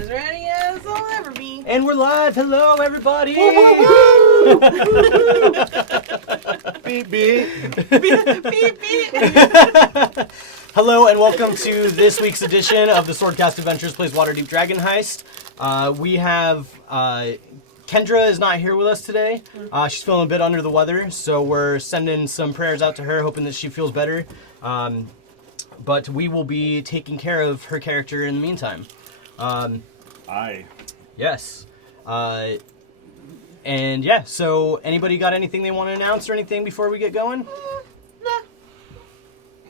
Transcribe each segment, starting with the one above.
As ready as I'll ever be. And we're live. Hello, everybody. Woo, woo, woo. Beep, beep. Beep, beep. Hello, and welcome to this week's edition of the Swordcast Adventures Plays Waterdeep Dragon Heist. We have Kendra is not here with us today. She's feeling a bit under the weather, so we're sending some prayers out to her, hoping that she feels better. But we will be taking care of her character in the meantime. Aye. Yes. And yeah, so anybody got anything they want to announce or anything before we get going?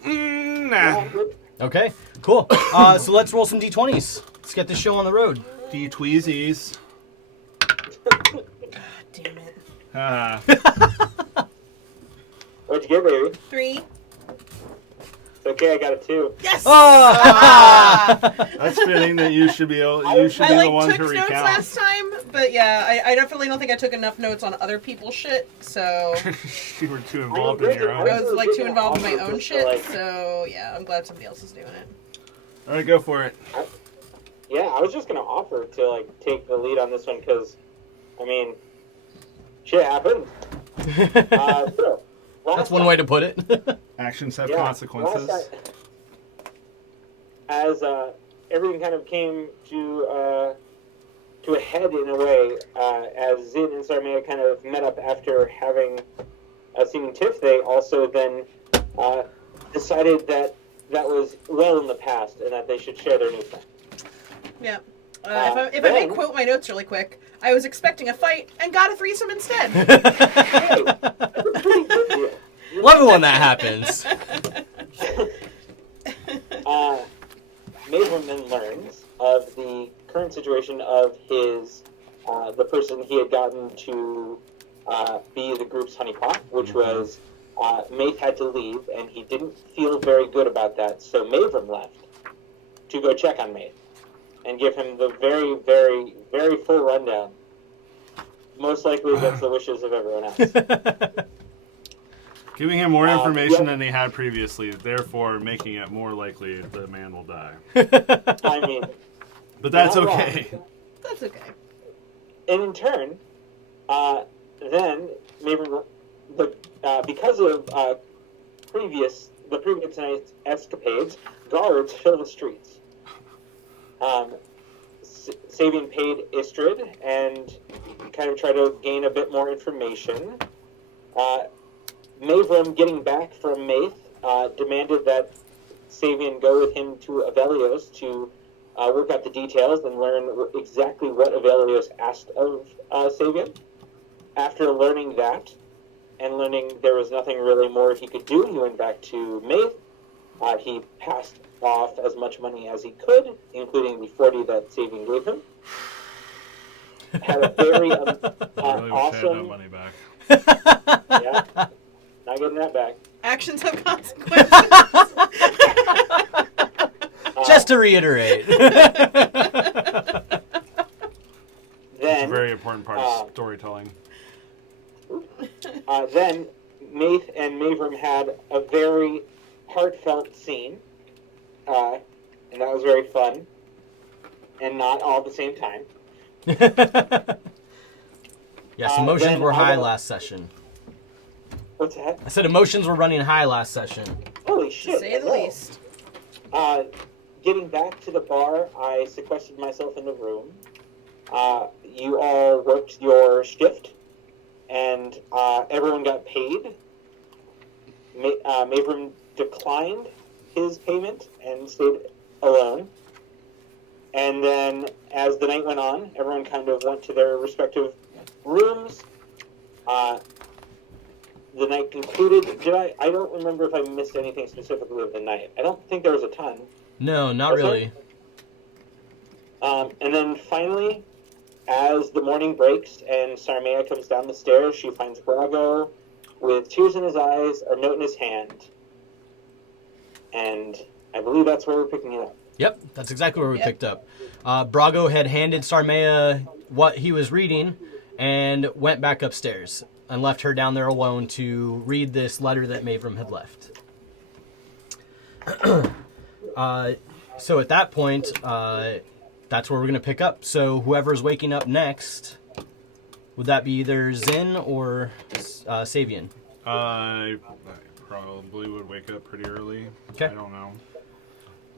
Nah. Okay, cool. So let's roll some d20s. Let's get this show on the road. D-tweezies. God damn it. What'd you get, baby? 3. It's okay, I got a 2. Yes! Oh! That's fitting that you should be the one took to notes recount. last time, but yeah, I definitely don't think I took enough notes on other people's shit, so... You were too involved in your I own. was like too involved in my own shit, so yeah, I'm glad somebody else is doing it. All right, go for it. Yeah, I was just gonna offer to like take the lead on this one because, I mean, shit happened. So, That's one way to put it. Actions have yeah, consequences. last time, as everything kind of came to a head in a way, as Zin and Sarmea kind of met up after having a seeming tiff, they also then decided that was well in the past and that they should share their new friend. Yeah. If I may quote my notes really quick, I was expecting a fight and got a threesome instead. Hey, that's a pretty good deal. Love it when that happens. Maven then learns of the current situation of his, the person he had gotten to be the group's honeypot, which was Maeve had to leave, and he didn't feel very good about that, so Maven left to go check on Maeve and give him the very, very, very full rundown, most likely against the wishes of everyone else. Giving him more information than he had previously, therefore making it more likely the man will die. I mean... But that's not okay. wrong. That's okay. And in turn, then Maven, because of the previous night's escapades, guards fill the streets. Sabian paid Istrid and kind of tried to gain a bit more information. Mavram, getting back from Maith, demanded that Sabian go with him to Avelios to work out the details and learn exactly what Avelios asked of Sabian. After learning that, and learning there was nothing really more he could do, he went back to Maith. He passed off as much money as he could, including the 40 that Sabian gave him. Had a very I really wish I had awesome... that money back. Yeah, not getting that back. Actions have consequences. Just to reiterate. It's a very important part of storytelling. Then Maith and Mavram had a very heartfelt scene, and that was very fun, and not all at the same time. Yes, emotions were high last session. What's that? I said emotions were running high last session. Holy To shit! say the no. least. Getting back to the bar, I sequestered myself in the room. You all worked your shift, and everyone got paid. Mavram declined his payment and stayed alone. And then, as the night went on, everyone kind of went to their respective rooms. The night concluded. I don't remember if I missed anything specifically of the night. I don't think there was a ton. No, not really. And then finally, as the morning breaks and Sarmea comes down the stairs, she finds Brago with tears in his eyes, a note in his hand. And I believe that's where we're picking it up. Yep, that's exactly where we picked up. Brago had handed Sarmea what he was reading and went back upstairs and left her down there alone to read this letter that Mavram had left. So at that point, that's where we're going to pick up. So whoever's waking up next, would that be either Zin or Savian? I probably would wake up pretty early. Okay. I don't know.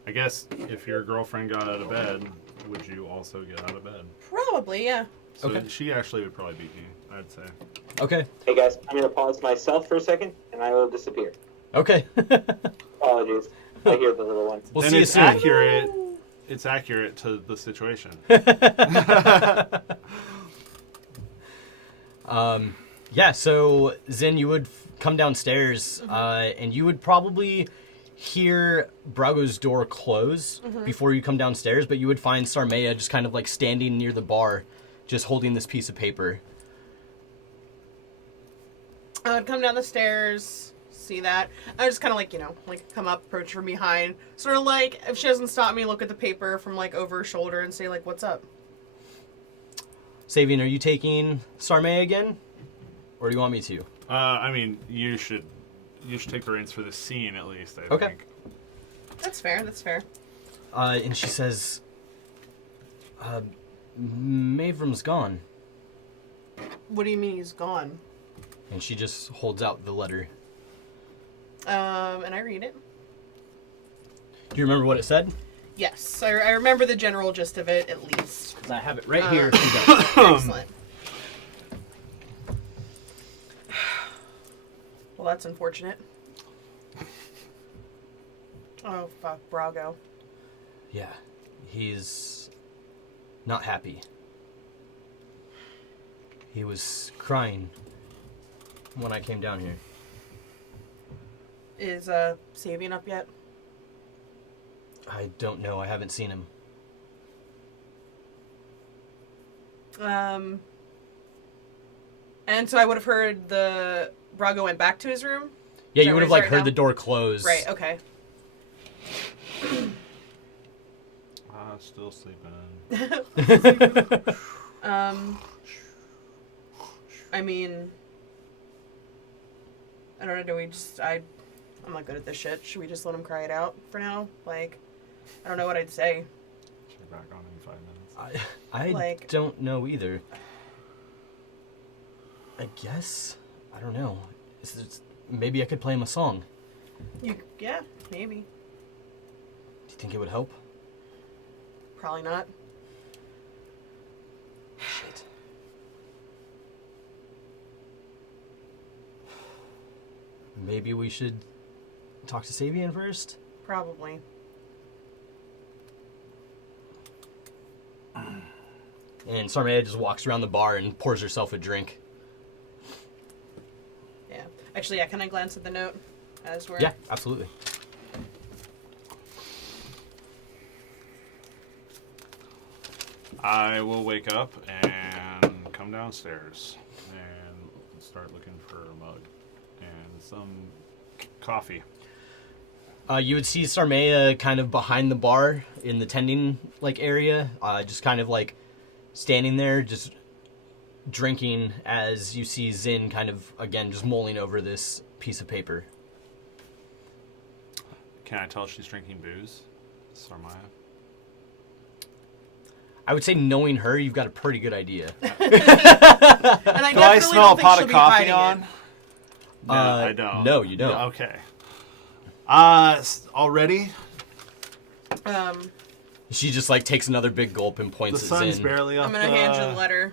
I guess if your girlfriend got out of bed, would you also get out of bed? Probably, yeah. So Okay. she actually would probably beat me, I'd say. Okay. Hey guys, I'm going to pause myself for a second, and I will disappear. Okay. Apologies. I hear the little one. We'll and see you it's soon. accurate. It's accurate to the situation. Yeah, so Zin, you would come downstairs, and you would probably hear Brago's door close before you come downstairs, but you would find Sarmea just kind of like standing near the bar, just holding this piece of paper. I would come down the stairs, see that. I would just kind of like, like come up, approach from behind. Sort of like, if she doesn't stop me, look at the paper from like over her shoulder and say like, what's up? Savian, are you taking Sarmea again? Or do you want me to? I mean, you should take the reins for this scene at least, I Okay. think. That's fair, that's fair. And she says, Mavram's gone. What do you mean he's gone? And she just holds out the letter. And I read it. Do you remember what it said? Yes, I remember the general gist of it, at least. I have it right here. Excellent. Well, that's unfortunate. Oh, fuck, Brago. Yeah, he's not happy. He was crying when I came down here. Is Savian up yet? I don't know. I haven't seen him. And so I would have heard Brago went back to his room? Yeah, Is you that would where have he's like right heard now? the door close. Right, okay. Still sleeping. I mean, I don't know, do we just, I'm not good at this shit. Should we just let him cry it out for now? Like, I don't know what I'd say. She's back on in 5 minutes. I don't know either. I guess. I don't know. Maybe I could play him a song. Yeah, maybe. Do you think it would help? Probably not. Shit. Maybe we should talk to Savian first? Probably. And Sarmea just walks around the bar and pours herself a drink. Yeah. Actually, yeah, can I glance at the note as we're... Yeah, absolutely. I will wake up and come downstairs and start looking for a mug and some coffee. You would see Sarmea kind of behind the bar in the tending area, just kind of like standing there, just drinking as you see Zin kind of, again, just mulling over this piece of paper. Can I tell she's drinking booze? Sarmaya? I would say knowing her, you've got a pretty good idea. And I Do I definitely smell a don't think pot she'll of be coffee hiding on? it. No, I don't. No, you don't. Okay. Already? She just takes another big gulp and The points at sun's Zin. barely up. I'm gonna hand you the letter.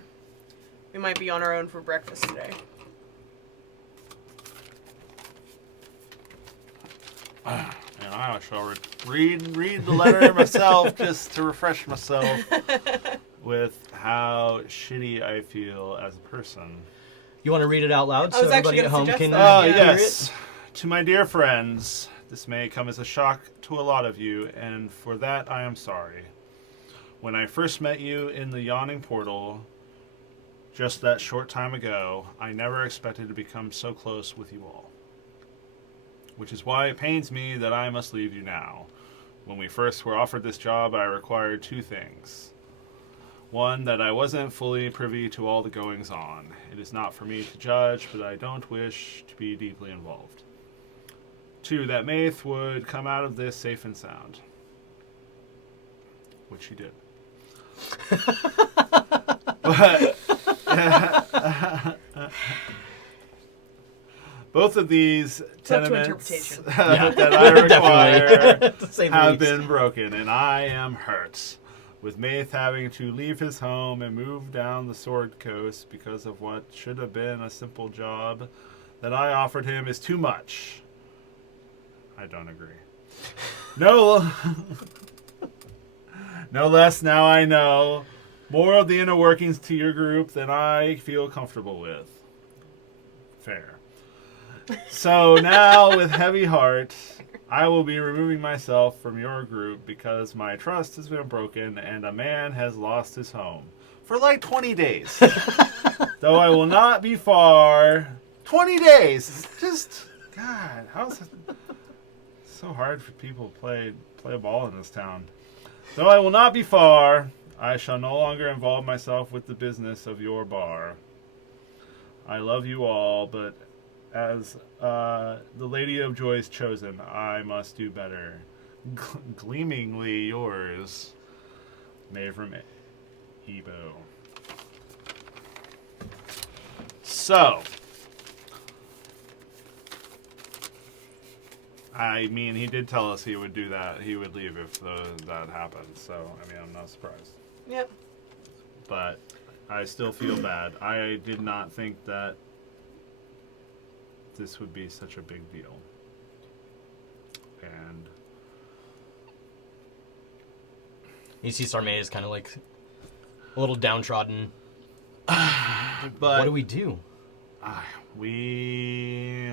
We might be on our own for breakfast today. And I shall read the letter myself just to refresh myself with how shitty I feel as a person. You want to read it out loud I so was actually everybody at gonna home suggest can that. hear Yes. To my dear friends, this may come as a shock to a lot of you, and for that I am sorry. When I first met you in the yawning portal, just that short time ago, I never expected to become so close with you all. Which is why it pains me that I must leave you now. When we first were offered this job, I required two things. One, that I wasn't fully privy to all the goings on. It is not for me to judge, but I don't wish to be deeply involved. Two, that Maith would come out of this safe and sound. Which she did. But both of these up to tenements interpretation. that I require To say the have least. been broken, and I am hurt. With Maith having to leave his home and move down the Sword Coast because of what should have been a simple job that I offered him is too much. I don't agree. No, no less now I know more of the inner workings to your group than I feel comfortable with. Fair. So now, with heavy heart, I will be removing myself from your group because my trust has been broken and a man has lost his home. For like 20 days. Though I will not be far. 20 days! Just, God, how's it so hard for people to play a ball in this town. Though I will not be far, I shall no longer involve myself with the business of your bar. I love you all, but as the Lady of Joy's chosen, I must do better. Gleamingly yours, Mavram Ebo. So, I mean, he did tell us he would do that. He would leave if that happened. So, I mean, I'm not surprised. Yep. But I still feel bad. I did not think that this would be such a big deal. And You see Sarmay is kind of like a little downtrodden. but What do we do? we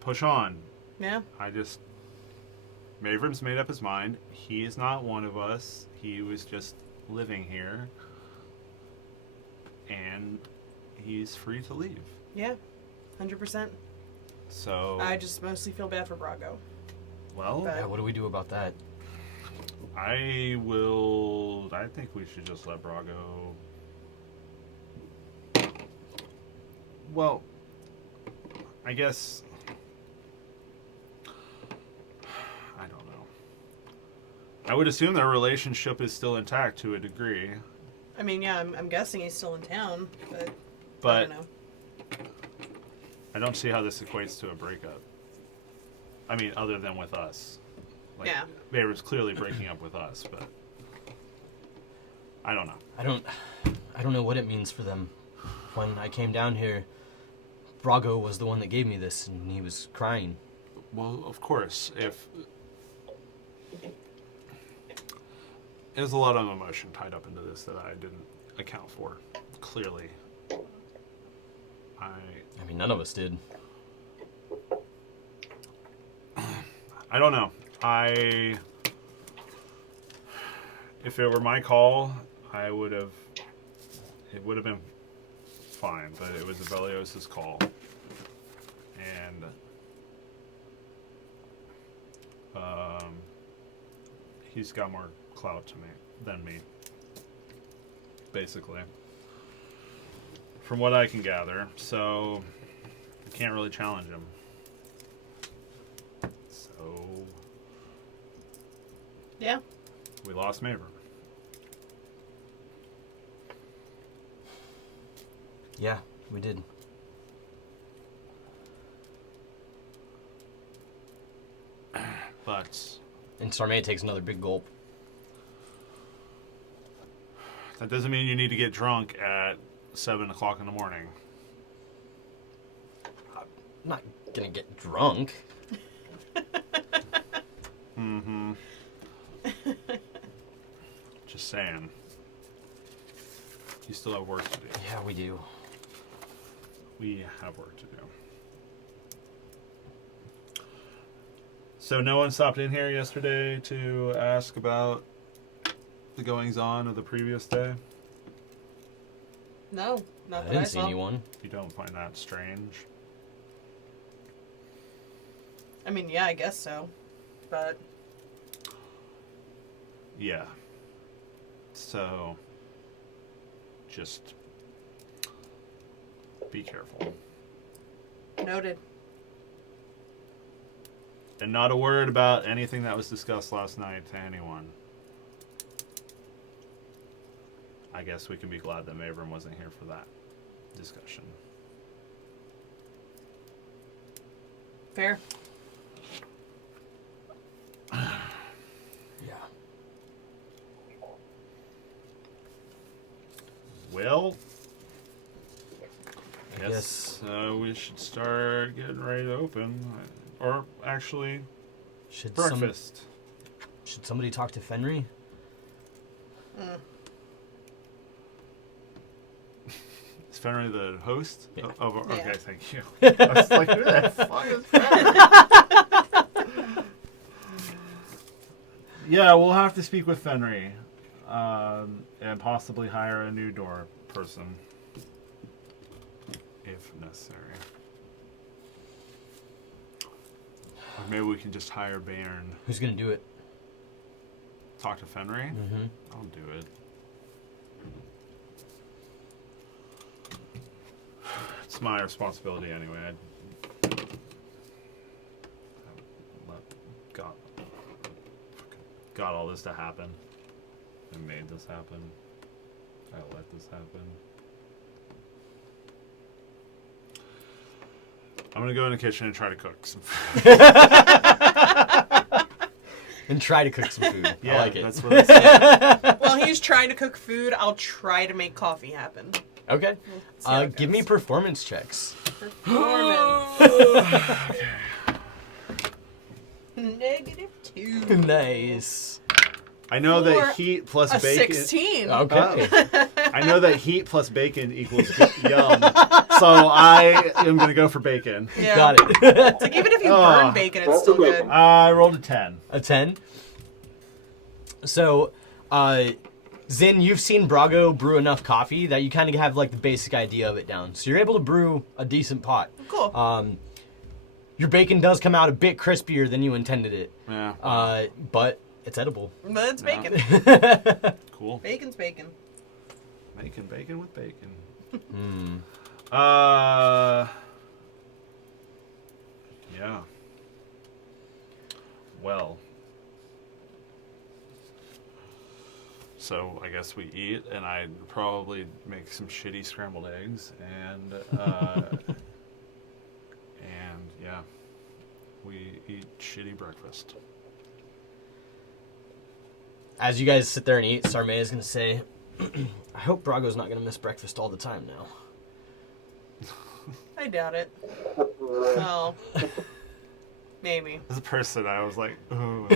push on. Yeah. Mavrim's made up his mind. He is not one of us. He was just living here. And he's free to leave. Yeah. 100%. So, I just mostly feel bad for Brago. well, But- Yeah, what do we do about that? I think we should just let Brago. Well, I guess. I don't know. I would assume their relationship is still intact to a degree. I mean, yeah, I'm guessing he's still in town, but I But don't know. I don't see how this equates to a breakup. I mean, other than with us. Like, Yeah. Mavrim's clearly breaking up with us, but I don't know. I don't know what it means for them. When I came down here, Brago was the one that gave me this, and he was crying. Well, of course, there's a lot of emotion tied up into this that I didn't account for, clearly. I mean, none of us did. I don't know. If it were my call, it would have been fine, but it was Abelios' call. And he's got more clout than me. Basically. From what I can gather. So I can't really challenge him. So Yeah. we lost Mavor. Yeah, we did. But And Sarmay takes another big gulp. that doesn't mean you need to get drunk at 7 o'clock in the morning. I'm not gonna get drunk. Mm-hmm. Just saying. You still have work to do. Yeah, we do. We have work to do. So no one stopped in here yesterday to ask about the goings-on of the previous day? No, I not that I didn't see saw. anyone. You don't find that strange? I mean, yeah, I guess so. But Yeah. So, just be careful. noted. And not a word about anything that was discussed last night to anyone. I guess we can be glad that Maverick wasn't here for that discussion. Fair. Yeah. Well, I guess we should start getting ready to open. Or actually, should breakfast. Should somebody talk to Fenry? Is Fenry the host? Yeah. Okay, Yeah. thank you. I was like, who the fuck is Fenry? Yeah, we'll have to speak with Fenry. And possibly hire a new door person. If necessary. Or maybe we can just hire Bairn. Who's gonna do it? Talk to Fenry? Mm-hmm. I'll do it. It's my responsibility anyway. Got all this to happen. I made this happen. I let this happen. I'm gonna go in the kitchen and try to cook some food. And try to cook some food. Yeah, I like it. that's what I said. While he's trying to cook food, I'll try to make coffee happen. Okay. See how it Give me goes. performance checks. -2. Nice. I know Or that heat plus A bacon. 16. Okay. I know that heat plus bacon equals yum. So I am gonna go for bacon. Yeah. Got it. It's like even if you burn Oh. bacon, it's still good. I rolled a 10. A 10. So, Zin, you've seen Brago brew enough coffee that you kind of have like the basic idea of it down. So you're able to brew a decent pot. Cool. Your bacon does come out a bit crispier than you intended it, Yeah. but it's edible. But it's Yeah. bacon. Cool. Bacon's bacon. Making bacon with bacon. Mm. Yeah. Well. So I guess we eat, and I'd probably make some shitty scrambled eggs, and and yeah, we eat shitty breakfast. As you guys sit there and eat, Sarme is going to say, I hope Brago's not going to miss breakfast all the time now. I doubt it. Well, maybe. As a person, I was like, ooh.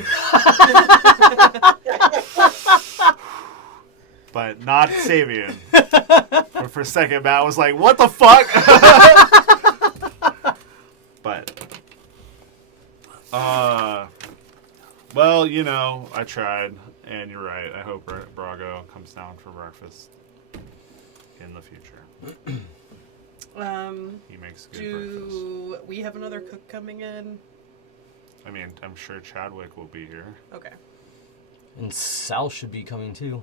But not Savian. But for a second, Matt was like, what the fuck? But, well, you know, I tried, and you're right. I hope Brago comes down for breakfast in the future. He makes good breakfast. Do we have another cook coming in? I mean, I'm sure Chadwick will be here. Okay. And Sal should be coming too.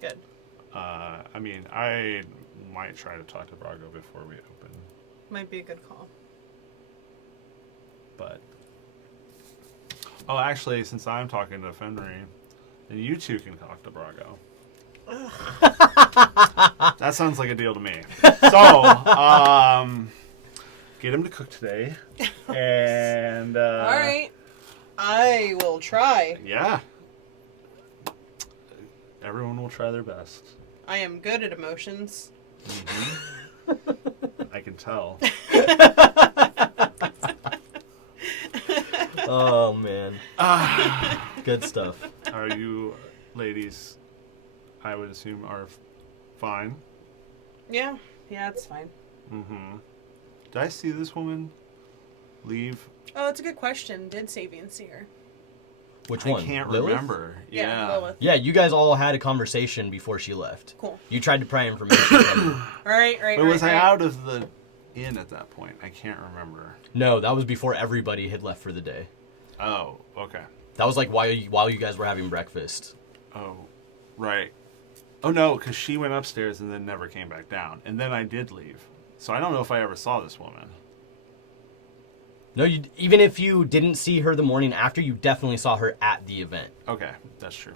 Good. I mean, I might try to talk to Brago before we open, Might be a good call. but... Oh, actually, since I'm talking to Fenry, then you two can talk to Brago. That sounds like a deal to me. So, get him to cook today, and... All right. I will try. Yeah. Everyone will try their best. I am good at emotions. I can tell. Oh, man. Good stuff. Are you ladies, I would assume, are fine? Yeah. Yeah, it's fine. Mm-hmm. Did I see this woman leave? Oh, that's a good question. Did Savian see her? Which I one? can't Lilith? remember. Yeah, Lilith. Yeah, you guys all had a conversation before she left. Cool. You tried to pry information from her. All right. But was I out of the inn at that point? I can't remember. No, that was before everybody had left for the day. Oh, okay. That was like while you guys were having breakfast. Oh, right. Oh, no, because she went upstairs and then never came back down. And then I did leave. So I don't know if I ever saw this woman. No, even if you didn't see her the morning after, you definitely saw her at the event. Okay, that's true.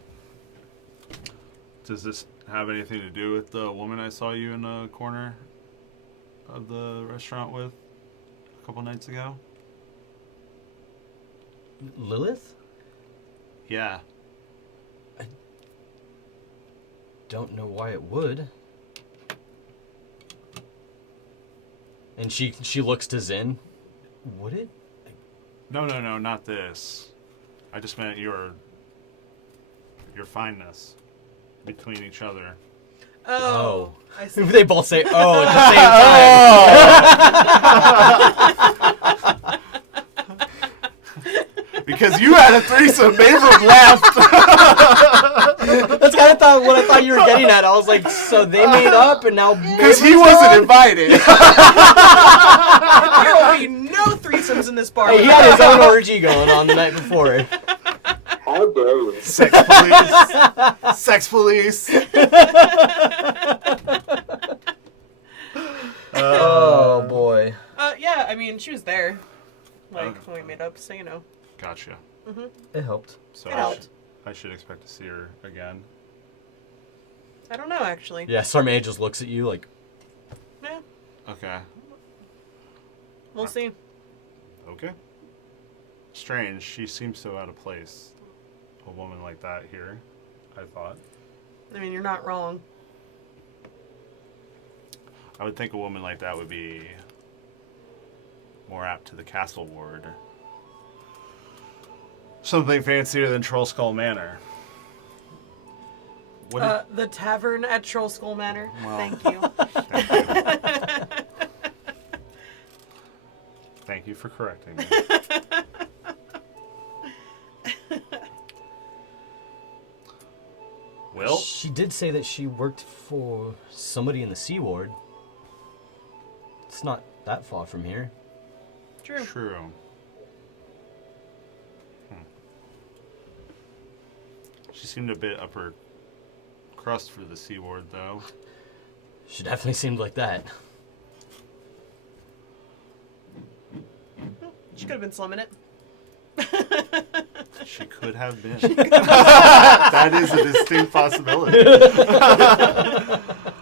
Does this have anything to do with the woman I saw you in the corner of the restaurant with a couple nights ago? Lilith? Yeah. Don't know why it would. And she looks to Zin. Would it? No, not this. I just meant your fineness between each other. Oh. I see. They both say "oh" at the same time. Because you had a threesome, Maverick left. That's kind of what I thought you were getting at. I was like, so they made up and now Because he wasn't invited. There will be no threesomes in this bar. Hey, he had his own orgy going on the night before. How dare you? Sex police. Sex police. Oh boy. Yeah, I mean, she was there. Like, when we made up, so you know. Gotcha. It helped. So It helped. I should expect to see her again. I don't know, actually. Yeah, Sarmay just looks at you like, Yeah, Okay. we'll see. Okay. Strange. She seems so out of place. A woman like that here, I thought. I mean, you're not wrong. I would think a woman like that would be more apt to the castle ward. Something fancier than Troll Skull Manor. What The tavern at Troll Skull Manor. Well. Thank you. Thank you for correcting me. Well, she did say that she worked for somebody in the Sea Ward. It's not that far from here. True. true. She seemed a bit upper crust for the Sea Ward, though. She definitely seemed like that. She could have been slumming it. She could have been. That is a distinct possibility.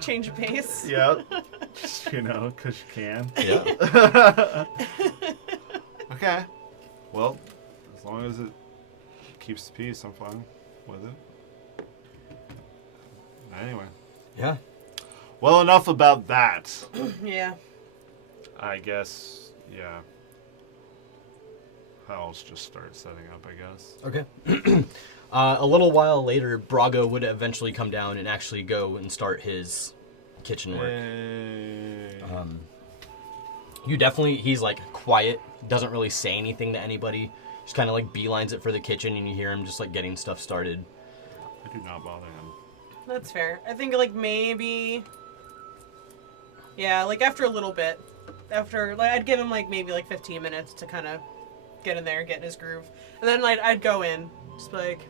Change of pace. Yep. Just, because you can. Yeah. Okay. Well, as long as it keeps the peace, I'm fine with it. Anyway. Yeah. Well, enough about that. Yeah. I guess, yeah. I'll just start setting up, I guess. Okay. A little while later, Brago would eventually come down and actually go and start his kitchen work. Hey. He's like quiet, doesn't really say anything to anybody. Just kind of like beelines it for the kitchen, and you hear him just like getting stuff started. I do not bother him. That's fair. I think, like, maybe... Yeah, like, after a little bit. I'd give him, like, maybe, like, 15 minutes to kind of get in there, get in his groove. And then, like, I'd go in. Just be like...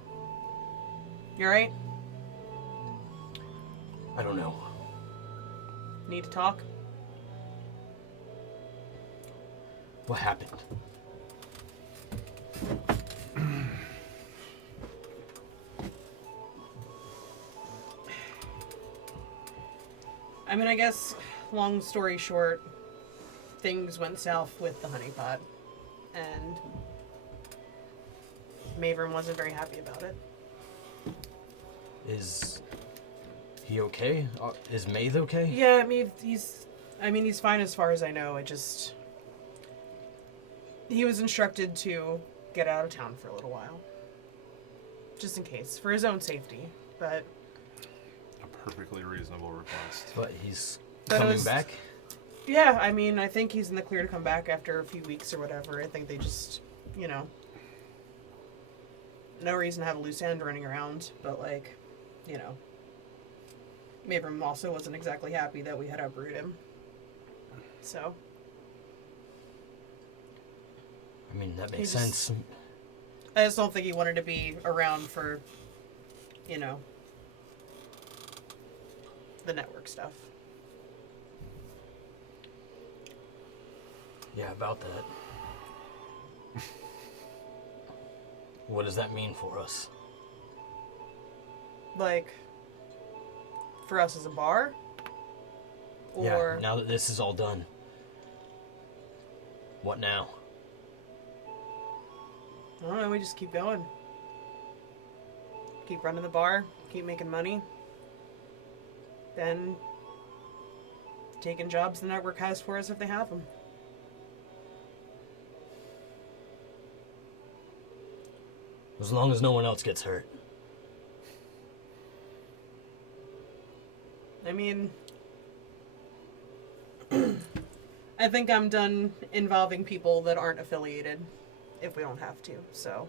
You alright? I don't know. Need to talk? What happened? I mean, I guess, long story short, things went south with the honeypot. And... Maverick wasn't very happy about it. Is he okay? Is Maeve okay? Yeah, I mean, he's fine as far as I know. He was instructed to get out of town for a little while. Just in case. For his own safety. But... A perfectly reasonable request. But he's But it coming was- back? Yeah, I mean, I think he's in the clear to come back after a few weeks or whatever. I think they just, no reason to have a loose end running around, but, like, Mabram also wasn't exactly happy that we had uprooted him. So. I mean, that He makes just- sense. I just don't think he wanted to be around for, the network stuff. Yeah, about that. What does that mean for us? Like, for us as a bar? Or... Yeah, now that this is all done. What now? I don't know, we just keep going. Keep running the bar, keep making money. Then taking jobs the network has for us if they have them. As long as no one else gets hurt. I mean, I think I'm done involving people that aren't affiliated if we don't have to, so.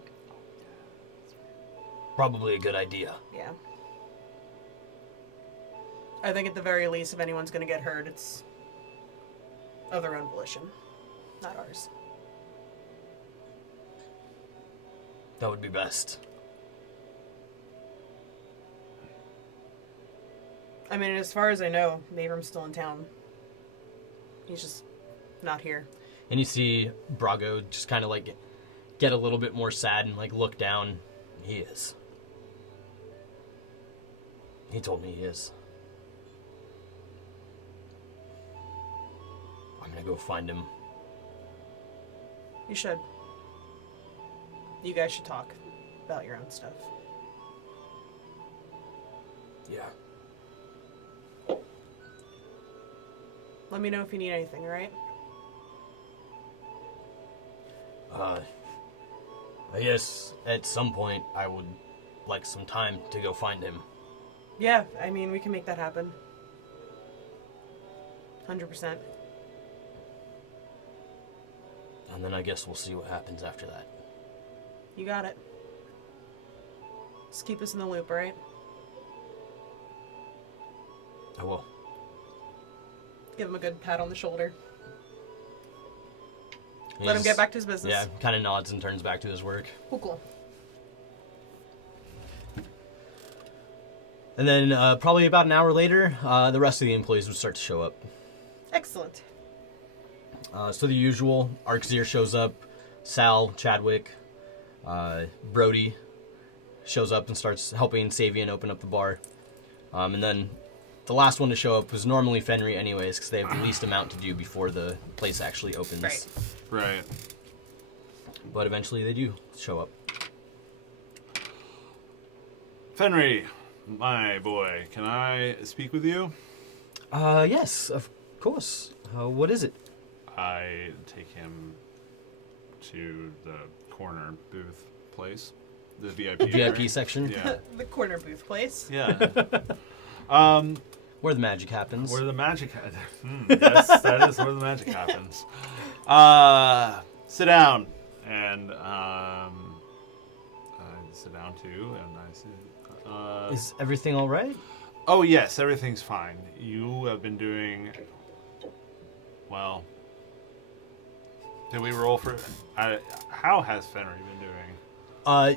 Probably a good idea. Yeah. I think at the very least, if anyone's going to get hurt, it's of their own volition, not ours. That would be best. I mean, as far as I know, Mavram's still in town. He's just not here. And you see Brago just kind of like get a little bit more sad and like look down. He is. He told me he is. I'm gonna go find him. You should. You guys should talk about your own stuff. Yeah. Let me know if you need anything, alright? I guess at some point I would like some time to go find him. Yeah, I mean, we can make that happen. 100%. And then I guess we'll see what happens after that. You got it. Just keep us in the loop, alright? I will. Give him a good pat on the shoulder. Let him get back to his business. Yeah, kind of nods and turns back to his work. Cool. And then probably about an hour later, the rest of the employees would start to show up. Excellent. So the usual, Arxir shows up, Sal, Chadwick, Brody shows up and starts helping Savian open up the bar. And then the last one to show up was normally Fenry anyways, because they have the least amount to do before the place actually opens. Right. But eventually they do show up. Fenry, my boy, can I speak with you? Yes, of course. What is it? I take him to the corner booth place, the VIP VIP area. section? Yeah. The corner booth place. Yeah. Where the magic happens. Where the magic yes, that is where the magic happens. Sit down. And I sit down too, and I say, Is everything all right? oh yes, everything's fine. You have been doing well. Did we roll for? How has Fenry been doing?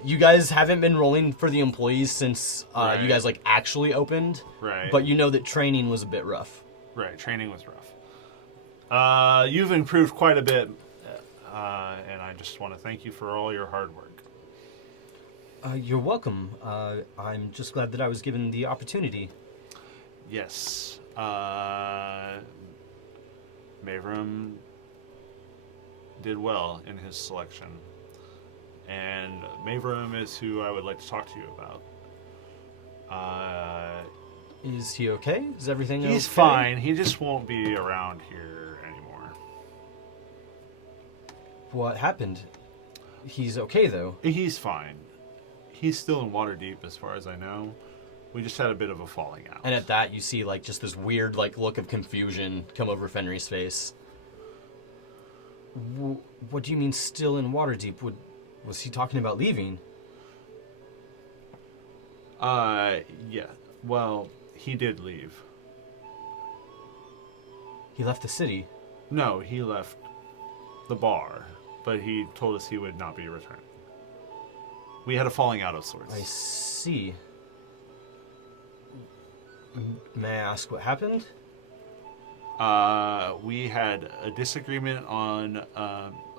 You guys haven't been rolling for the employees since Right. you guys like actually opened. Right. But you know that training was a bit rough. Right. Training was rough. You've improved quite a bit, and I just want to thank you for all your hard work. You're welcome. I'm just glad that I was given the opportunity. Yes. Mavram did well in his selection. And Mavram is who I would like to talk to you about. Is he okay? Is everything okay? He's fine. He just won't be around here anymore. What happened? He's okay, though. He's fine. He's still in Waterdeep, as far as I know. We just had a bit of a falling out. And at that, you see, like, just this weird, like, look of confusion come over Fenry's face. What do you mean, still in Waterdeep? Was he talking about leaving? Yeah. Well, he did leave. He left the city. No, he left the bar, but he told us he would not be returning. We had a falling out of sorts. I see. May I ask what happened? We had a disagreement on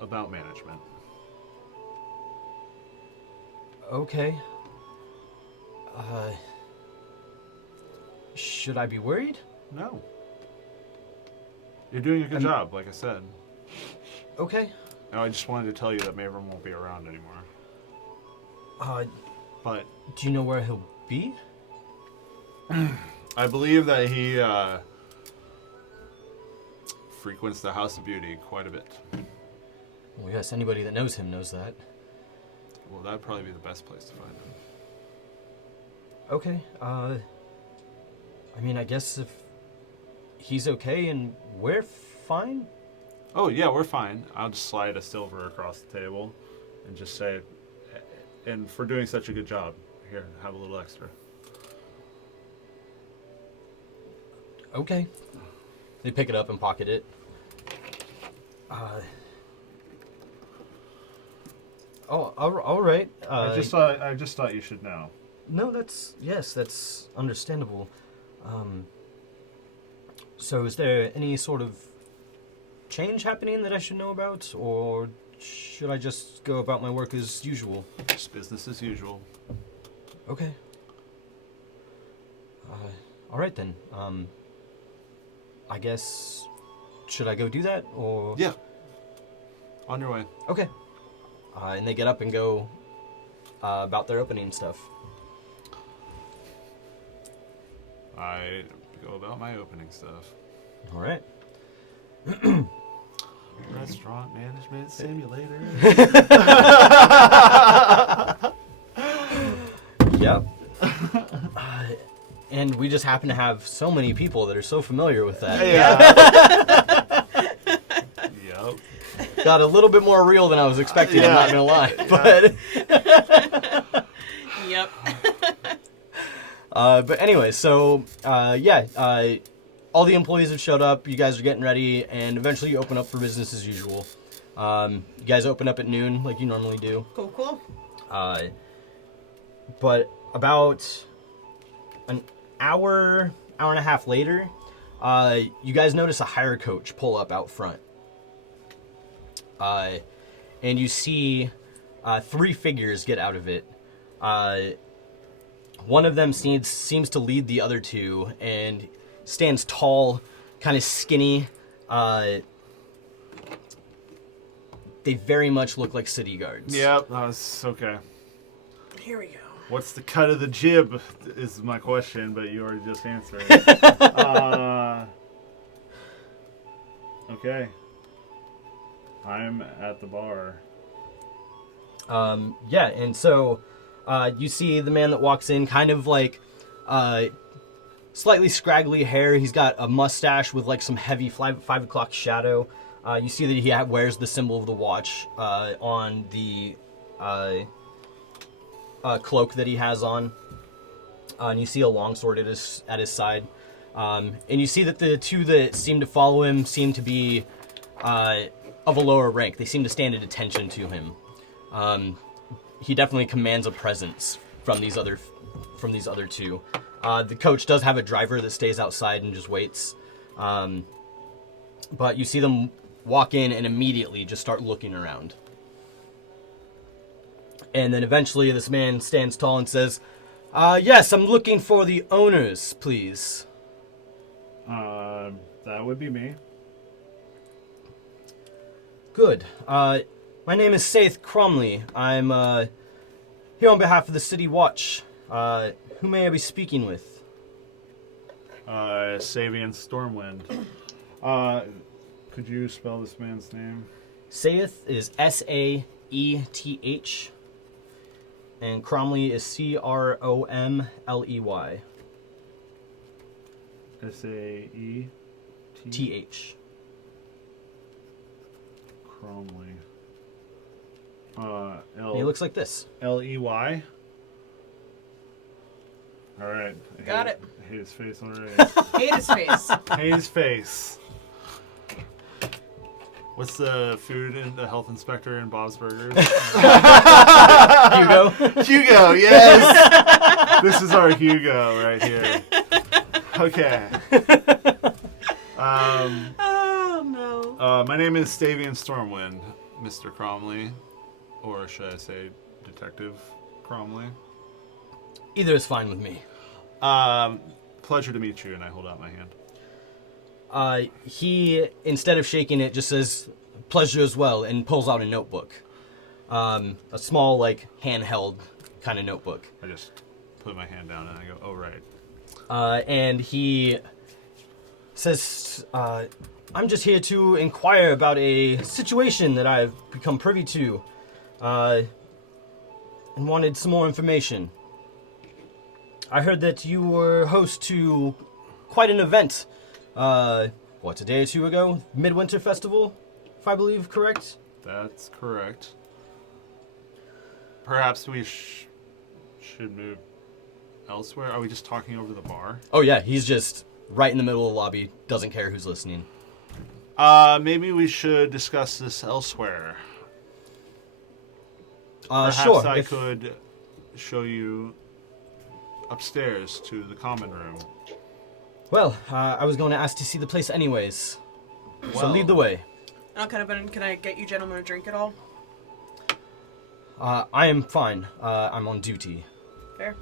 about management. Okay. Should I be worried? No. You're doing a good job, like I said. Okay. No, I just wanted to tell you that Maverick won't be around anymore. But Do you know where he'll be? I believe that he frequents the House of Beauty quite a bit. Well, yes, anybody that knows him knows that. Well, that'd probably be the best place to find him. Okay, I mean, I guess if he's okay and we're fine? Oh, yeah, we're fine. I'll just slide a silver across the table and just say, and for doing such a good job, here, have a little extra. Okay. They pick it up and pocket it. All right. I just thought you should know. No, that's understandable. So is there any sort of change happening that I should know about, or should I just go about my work as usual? Just business as usual. Okay. All right then. I guess, should I go do that, or? Yeah. On your way. Okay. And they get up and go about their opening stuff. I go about my opening stuff. All right. Restaurant management simulator. Yep. And we just happen to have so many people that are so familiar with that. Yeah. Yep. Got a little bit more real than I was expecting, I'm not going to lie. But Yep. but anyway, so, all the employees have showed up. You guys are getting ready, and eventually you open up for business as usual. You guys open up at noon, like you normally do. Cool. But about an hour and a half later, you guys notice a hire coach pull up out front. And you see 3 figures get out of it. One of them seems to lead the other 2 and stands tall, kind of skinny. They very much look like city guards. Yep, that's okay. Here we go. What's the cut of the jib is my question, but you already just answered. Okay. I'm at the bar. And so you see the man that walks in, kind of like slightly scraggly hair. He's got a mustache with like some heavy 5 o'clock shadow. You see that he wears the symbol of the watch on the cloak that he has on. And you see a longsword at his side. And you see that the 2 that seem to follow him seem to be of a lower rank. They seem to stand at attention to him. He definitely commands a presence from these other 2. The coach does have a driver that stays outside and just waits. But you see them walk in and immediately just start looking around. And then eventually this man stands tall and says, yes, I'm looking for the owners, please. That would be me. Good. My name is Saith Cromley. I'm here on behalf of the City Watch. Who may I be speaking with? Savian Stormwind. Could you spell this man's name? Saith is Saeth, and Cromley is Cromley. Saet. Th. Cromley. And he looks like this. Ley. All right. Got it. I hate his face already. Hate his face. Hate his face. What's the food and the health inspector in Bob's Burgers? Hugo. Hugo, yes. This is our Hugo right here. Okay. Oh no. My name is Stavian Stormwind, Mr. Cromley, or should I say, Detective Cromley? Either is fine with me. pleasure to meet you, and I hold out my hand. He, instead of shaking it, just says, pleasure as well, and pulls out a notebook. A small, like, handheld kind of notebook. I just put my hand down and I go, oh, right. And he says, I'm just here to inquire about a situation that I've become privy to, and wanted some more information. I heard that you were host to quite an event, a day or two ago? Midwinter Festival, if I believe correct? That's correct. Perhaps we should move elsewhere? Are we just talking over the bar? Oh yeah, he's just right in the middle of the lobby, doesn't care who's listening. Maybe we should discuss this elsewhere. Perhaps Sure. I could show you upstairs to the common room. Well, I was going to ask to see the place anyways. So Well. lead the way. Can I get you gentlemen a drink at all? I am fine. I'm on duty. Fair.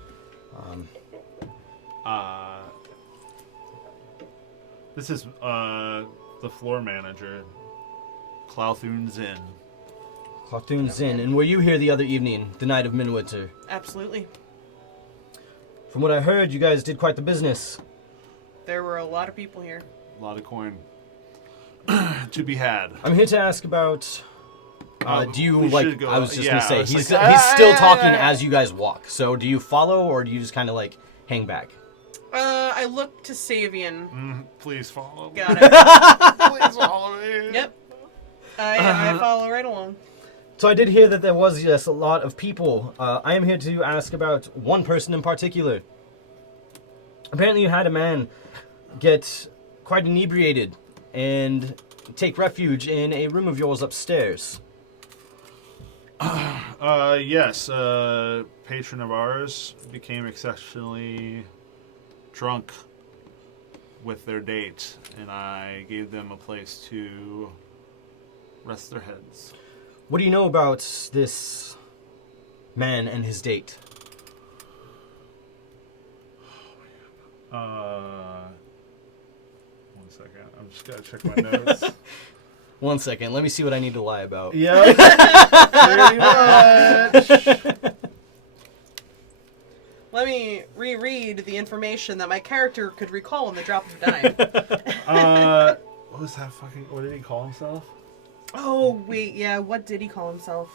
This is the floor manager, Clouthoon's Inn. Cartoon's in. And were you here the other evening, the night of Midwinter? Absolutely. From what I heard, you guys did quite the business. There were a lot of people here. A lot of coin to be had. I'm here to ask about... do you, we like... should go- I was just yeah, going I to say, was he's, like, he's still talking yeah. as you guys walk. So do you follow, or do you just kind of, like, hang back? I look to Savian. Please follow me. Got it. Please follow me. Yep. I follow right along. So I did hear that there was, yes, a lot of people. I am here to ask about one person in particular. Apparently you had a man get quite inebriated and take refuge in a room of yours upstairs. Yes, a patron of ours became exceptionally drunk with their date, and I gave them a place to rest their heads. What do you know about this man and his date? One second. I'm just gotta check my notes. 1 second, let me see what I need to lie about. Yeah, pretty much. Let me reread the information that my character could recall in the drop of a dime. What was that fucking? What did he call himself? Oh, wait, yeah, what did he call himself?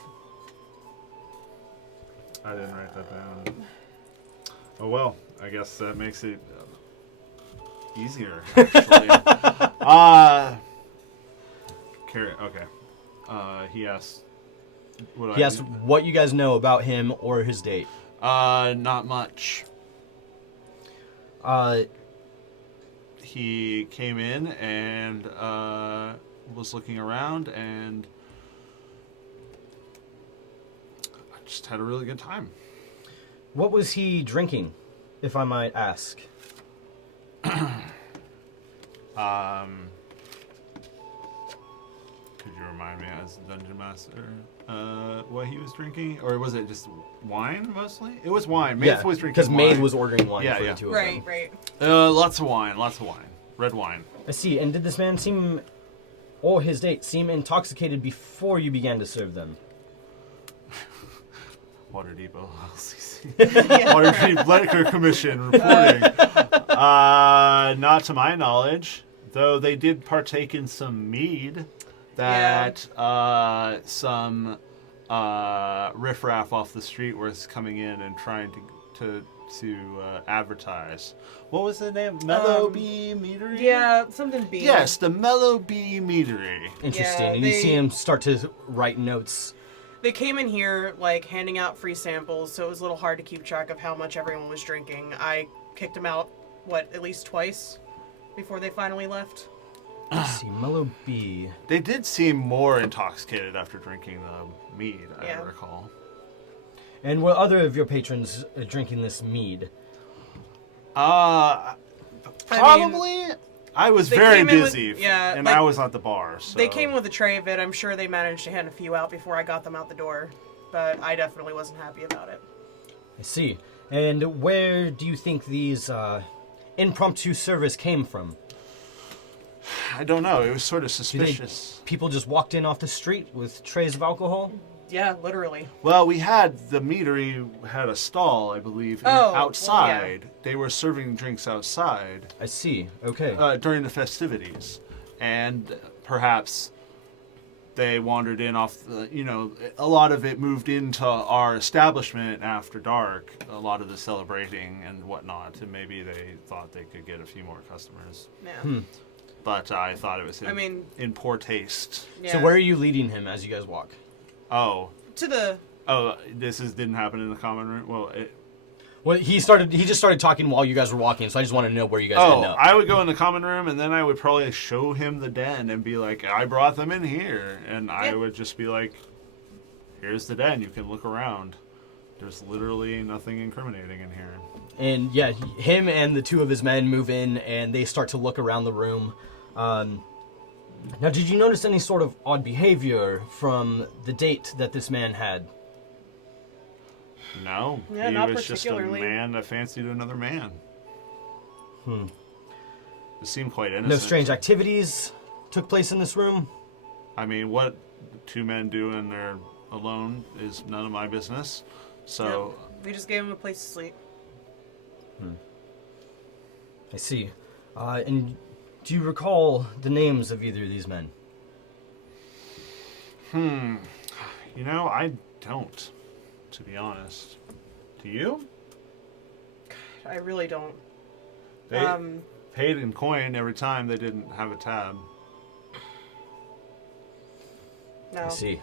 I didn't write that down. Oh well, I guess that makes it easier. Actually, okay. He asked. He asked what you guys know about him or his date. Not much. Uh, He came in and was looking around, and I just had a really good time. what was he drinking, if I might ask? Could you remind me, as Dungeon Master, what he was drinking? Or was it just wine, mostly? It was wine. Maeve was drinking because wine. Maeve was ordering wine Yeah, for yeah. the two of Right, them. right. Lots of wine. Red wine. I see. And did this man seem, or his date, seem intoxicated before you began to serve them? Waterdeep LLCC. Waterdeep Liquor Commission reporting. Not to my knowledge, though they did partake in some mead that some riffraff off the street was coming in and trying to advertise. What was the name? Mellow Bee Meadery? Yeah, something B. Yes, the Mellow Bee Meadery. Interesting. Yeah, and you they- see him start to write notes. They came in here, like, handing out free samples, so it was a little hard to keep track of how much everyone was drinking. I kicked them out, at least twice before they finally left? Let's see. Mellow B. They did seem more intoxicated after drinking the mead, Yeah. I recall. And were other of your patrons drinking this mead? Probably. I was they very came in with- busy, yeah, and like, I was at the bar. So. They came with a tray of it. I'm sure they managed to hand a few out before I got them out the door, but I definitely wasn't happy about it. I see. And where do you think these impromptu service came from? I don't know. It was sort of suspicious. People just walked in off the street with trays of alcohol? Yeah, literally. Well, we had the meadery had a stall, I believe, outside. Well, They were serving drinks outside I see. Okay. during the festivities, and perhaps they wandered in off the. A lot of it moved into our establishment after dark. A lot of the celebrating and whatnot, and maybe they thought they could get a few more customers. Yeah. But I thought it was in poor taste. Yeah. So where are you leading him as you guys walk? Oh, To the... didn't happen in the common room. Well, he just started talking while you guys were walking, so I just want to know where you guys end up. I would go in the common room, and then I would probably show him the den and be like, I brought them in here. And I would just be like, here's the den. You can look around. There's literally nothing incriminating in here. And yeah, him and the two of his men move in, and they start to look around the room. Now, did you notice any sort of odd behavior from the date that this man had? No. Yeah, he not was just a particularly. man that fancied another man. It seemed quite innocent. No strange activities took place in this room? I mean, what two men do when they're alone is none of my business. So, We just gave him a place to sleep. I see. And do you recall the names of either of these men? I don't, to be honest. Do you? I really don't. They paid in coin every time they didn't have a tab. No. I see.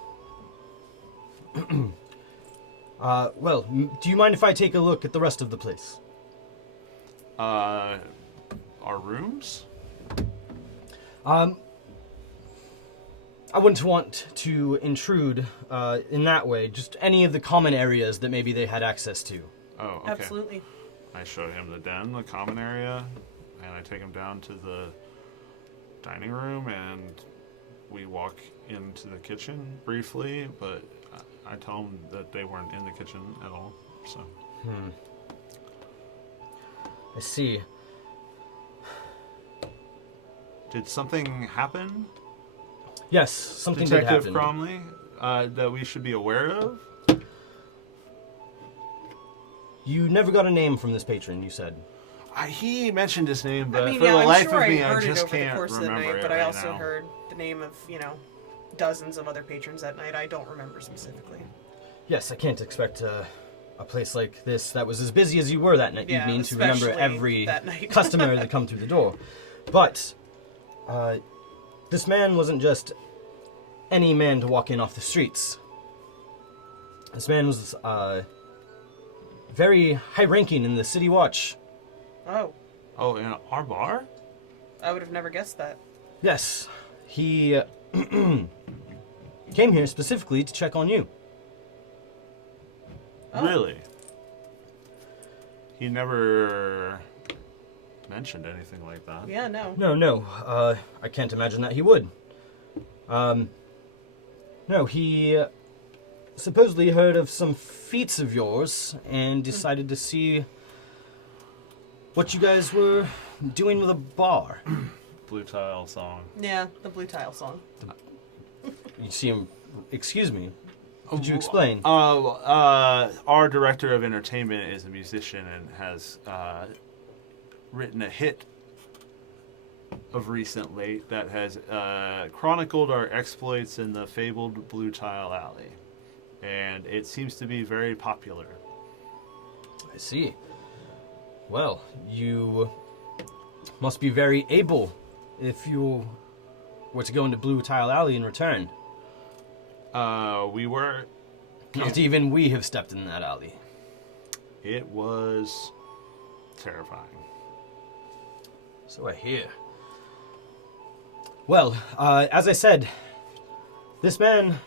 Well, do you mind if I take a look at the rest of the place? Our rooms? I wouldn't want to intrude in that way. Just any of the common areas that maybe they had access to. Oh, okay. Absolutely. I show him the den, the common area, and I take him down to the dining room, and we walk into the kitchen briefly, but I tell him that they weren't in the kitchen at all, so. I see. Did something happen, Yes, something did Detective happen. Cromley, that we should be aware of? You never got a name from this patron, you said. He mentioned his name, but I mean, for yeah, the I'm life sure of me, I heard I it just over the can't course of the remember night, it but I right also now. heard the name of, dozens of other patrons that night. I don't remember specifically. Yes, I can't expect a place like this that was as busy as you were that Yeah, evening to remember especially every that night. customer that come through the door. But this man wasn't just any man to walk in off the streets. This man was very high-ranking in the City Watch. Oh, Oh, in our bar? I would have never guessed that. Yes, he came here specifically to check on you. Oh. Really? He never mentioned anything like that. Yeah, no. No, I can't imagine that he would. No, he supposedly heard of some feats of yours and decided to see what you guys were doing with a bar. Blue Tile song. Yeah, the Blue Tile song. You see him, excuse me, could you explain? Our director of entertainment is a musician and has written a hit of recent late that has chronicled our exploits in the fabled Blue Tile Alley. And it seems to be very popular. I see. Well, you must be very able if you were to go into Blue Tile Alley in return. We were... Not even we have stepped in that alley. It was terrifying. So I hear. Well, as I said, this man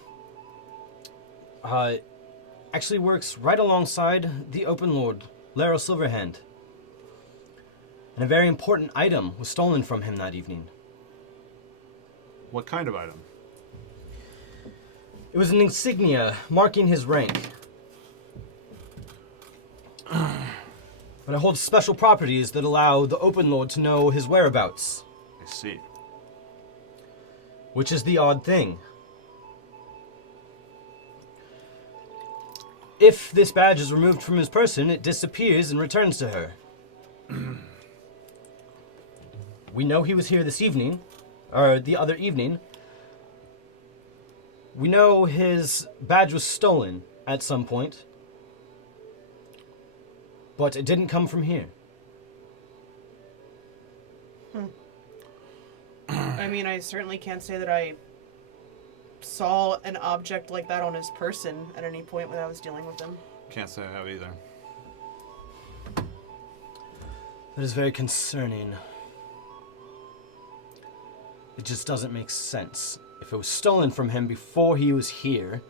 actually works right alongside the Open Lord, Laryl Silverhand. And a very important item was stolen from him that evening. What kind of item? It was an insignia marking his rank. But it holds special properties that allow the Open Lord to know his whereabouts. I see. Which is the odd thing. If this badge is removed from his person, it disappears and returns to her. We know he was here this evening, or the other evening. We know his badge was stolen at some point, but it didn't come from here. I mean, I certainly can't say that I saw an object like that on his person at any point when I was dealing with him. Can't say I have either. That is very concerning. It just doesn't make sense. If it was stolen from him before he was here,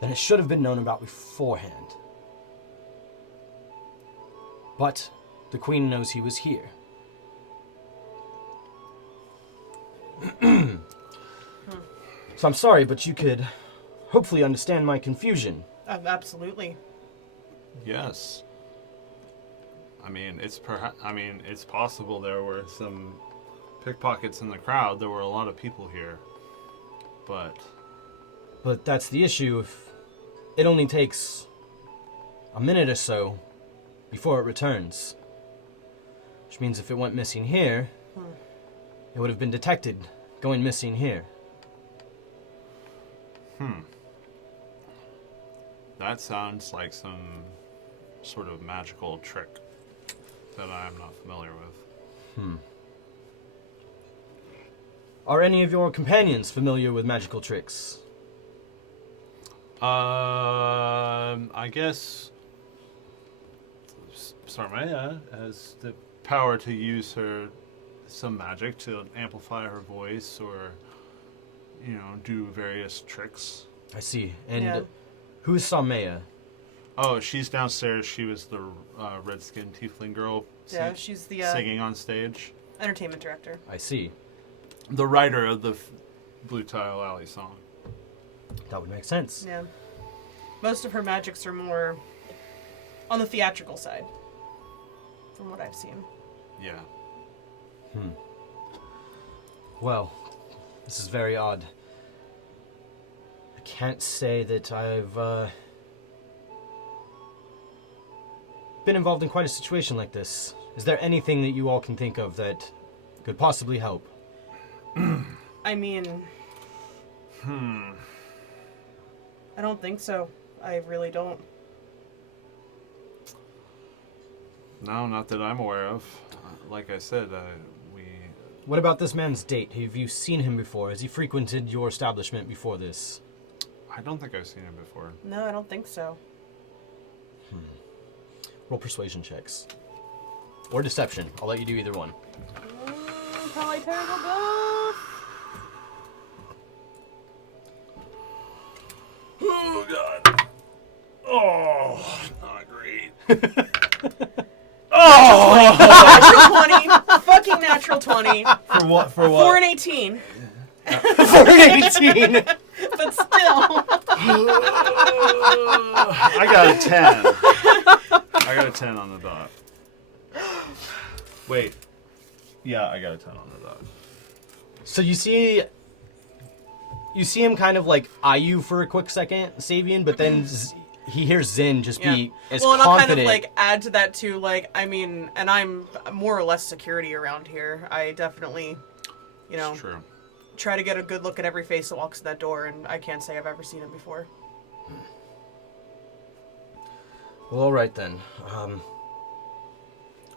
then it should have been known about beforehand. But the Queen knows he was here. So I'm sorry, but you could hopefully understand my confusion. Absolutely. Yes. I mean, it's possible there were some pickpockets in the crowd. There were a lot of people here. But that's the issue. If it only takes a minute or so before it returns. Which means if it went missing here, it would have been detected going missing here. That sounds like some sort of magical trick that I'm not familiar with. Are any of your companions familiar with magical tricks? I guess Sarmaya has the power to use some magic to amplify her voice or, do various tricks. I see. And Yeah. who's Samaya? Oh, she's downstairs. She was the red-skinned tiefling girl Yeah, she's the singing on stage. entertainment director. I see. The writer of the Blue Tile Alley song. That would make sense. Yeah. Most of her magics are more on the theatrical side, from what I've seen. Yeah. Well, this is very odd. I can't say that I've been involved in quite a situation like this. Is there anything that you all can think of that could possibly help? I mean... I don't think so. I really don't. No, not that I'm aware of. Like I said, What about this man's date? Have you seen him before? Has he frequented your establishment before this? I don't think I've seen him before. No, I don't think so. Roll persuasion checks. Or deception. I'll let you do either one. Probably terrible both. Oh, God. Oh, not great. Natural 20. Fucking natural 20. For what? For 4 and 18. 4 and 18. But still. I got a 10. I got a 10 on the dot. Wait. Yeah, I got a 10 on the dot. So you see him kind of like eye you for a quick second, Savian, but then he hears Zin just be as well, and confident. I'll kind of like add to that too, like, I mean, and I'm more or less security around here. I definitely, It's true. try to get a good look at every face that walks to that door, and I can't say I've ever seen him before. Well, all right then.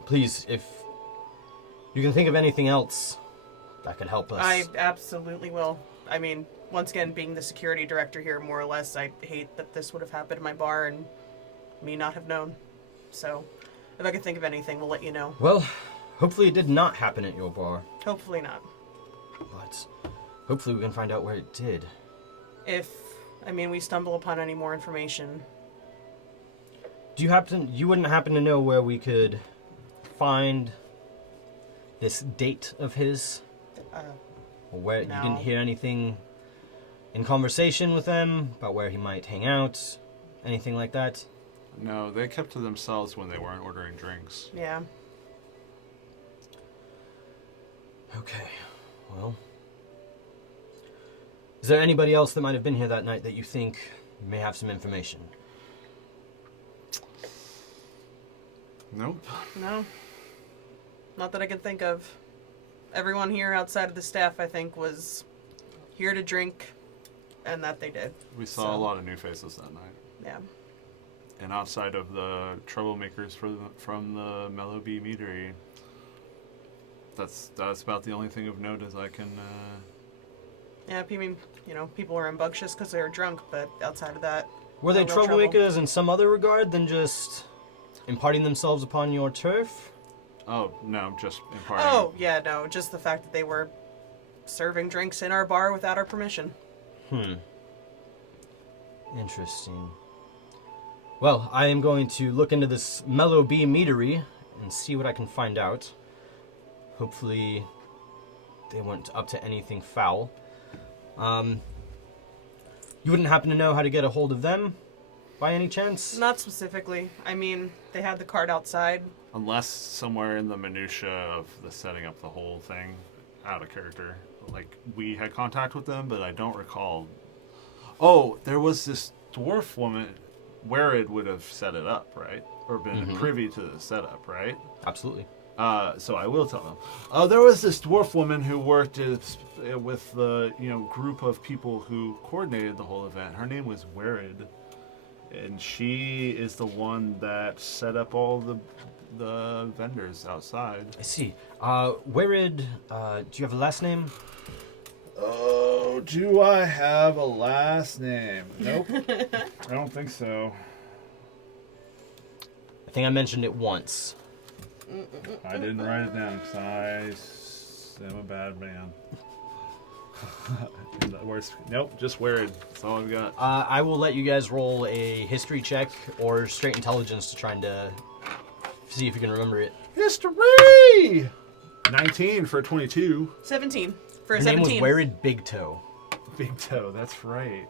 Please, if you can think of anything else that could help us. I absolutely will. I mean, once again, being the security director here, more or less, I hate that this would have happened in my bar and me not have known. So, if I can think of anything, we'll let you know. Well, hopefully it did not happen at your bar. Hopefully not. But hopefully we can find out where it did. If, we stumble upon any more information. Do you wouldn't happen to know where we could find this date of his? Or where no. You didn't hear anything in conversation with them about where he might hang out? Anything like that? No, they kept to themselves when they weren't ordering drinks. Yeah. Okay, well. Is there anybody else that might have been here that night that you think may have some information? Nope. No. Not that I can think of. Everyone here outside of the staff, I think, was here to drink, and that they did. We saw a lot of new faces that night. Yeah. And outside of the troublemakers from the Mellow Bee Meadery, that's about the only thing of note as I can... Yeah, I mean, people were rambunctious because they were drunk, but outside of that... Were they no real troublemakers trouble. in some other regard than just imparting themselves upon your turf? Oh, no, just imparting. Oh, yeah, no, just the fact that they were serving drinks in our bar without our permission. Interesting. Well, I am going to look into this Mellow Bee Meadery and see what I can find out. Hopefully they weren't up to anything foul. You wouldn't happen to know how to get a hold of them by any chance? Not specifically. I mean, they had the card outside. Unless somewhere in the minutia of the setting up the whole thing, out of character. Like, we had contact with them, but I don't recall. Oh, there was this dwarf woman. Werid would have set it up, right? Or been privy to the setup, right? Absolutely. So I will tell them. Oh, there was this dwarf woman who worked with the group of people who coordinated the whole event. Her name was Werid, and she is the one that set up all the vendors outside. I see. Werid, do you have a last name? Oh, do I have a last name? Nope. I don't think so. I think I mentioned it once. I didn't write it down because I am a bad man. Nope, just Werid. That's all I've got. I will let you guys roll a history check or straight intelligence to try and see if you can remember it. History! 19 for 22. 17. For a Her 17. name was Werid Big Toe. Big Toe, that's right.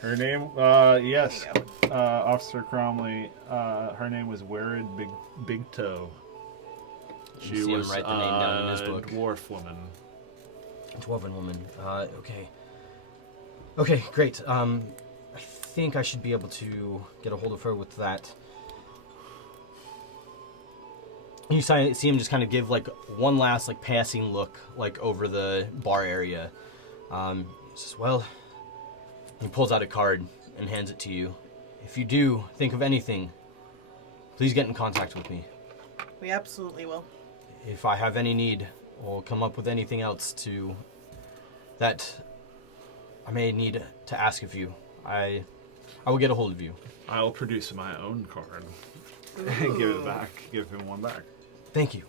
Her name, yes, Officer Cromley, her name was Werid Big Toe. You She see him was write the name down in his book. Dwarf woman. Dwarven woman. Okay. Okay, great. I think I should be able to get a hold of her with that. You see him just kind of give like one last like passing look like over the bar area. He says, well, he pulls out a card and hands it to you. If you do think of anything, please get in contact with me. We absolutely will. If I have any need or come up with anything else that I may need to ask of you, I will get a hold of you. I'll produce my own card and give it back. Give him one back. Thank you.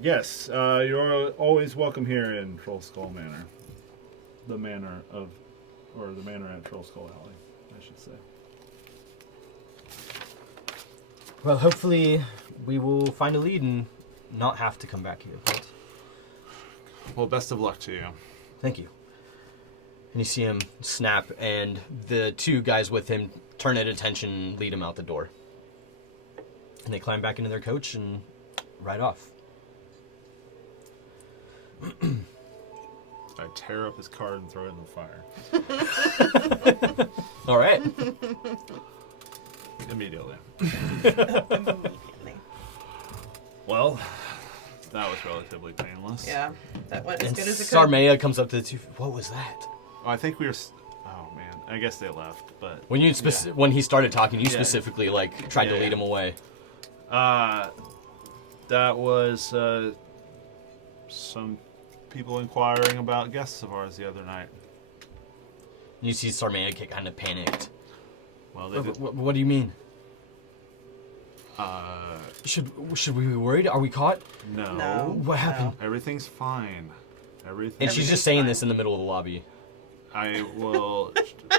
Yes, you're always welcome here in Troll Skull Manor. The manor at Troll Skull Alley, I should say. Well, hopefully we will find a lead and not have to come back here. But Well, best of luck to you. thank you. And you see him snap, and the two guys with him turn at attention and lead him out the door. And they climb back into their coach and ride off. I tear up his card and throw it in the fire. All right. Immediately. Well, that was relatively painless. Yeah, that went as And good as it could. Sarmea comes up to the two. What was that? Oh, I think we were... Oh, man. I guess they left, but... When you when he started talking, you Yeah. specifically like tried to Yeah, lead yeah. him away. That was some people inquiring about guests of ours the other night. You see Sarmea get kind of panicked. Well, they did... What do you mean? Should we be worried? Are we caught? No. What happened? Everything's fine. Everything. And she's just saying this in the middle of the lobby. I will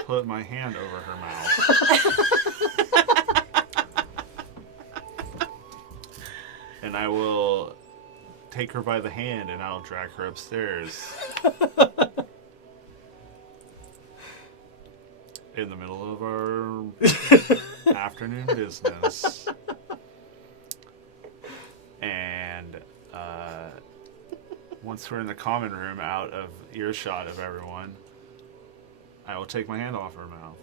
put my hand over her mouth. And I will take her by the hand and I'll drag her upstairs. in the middle of our afternoon business. And once we're in the common room out of earshot of everyone, I will take my hand off her mouth.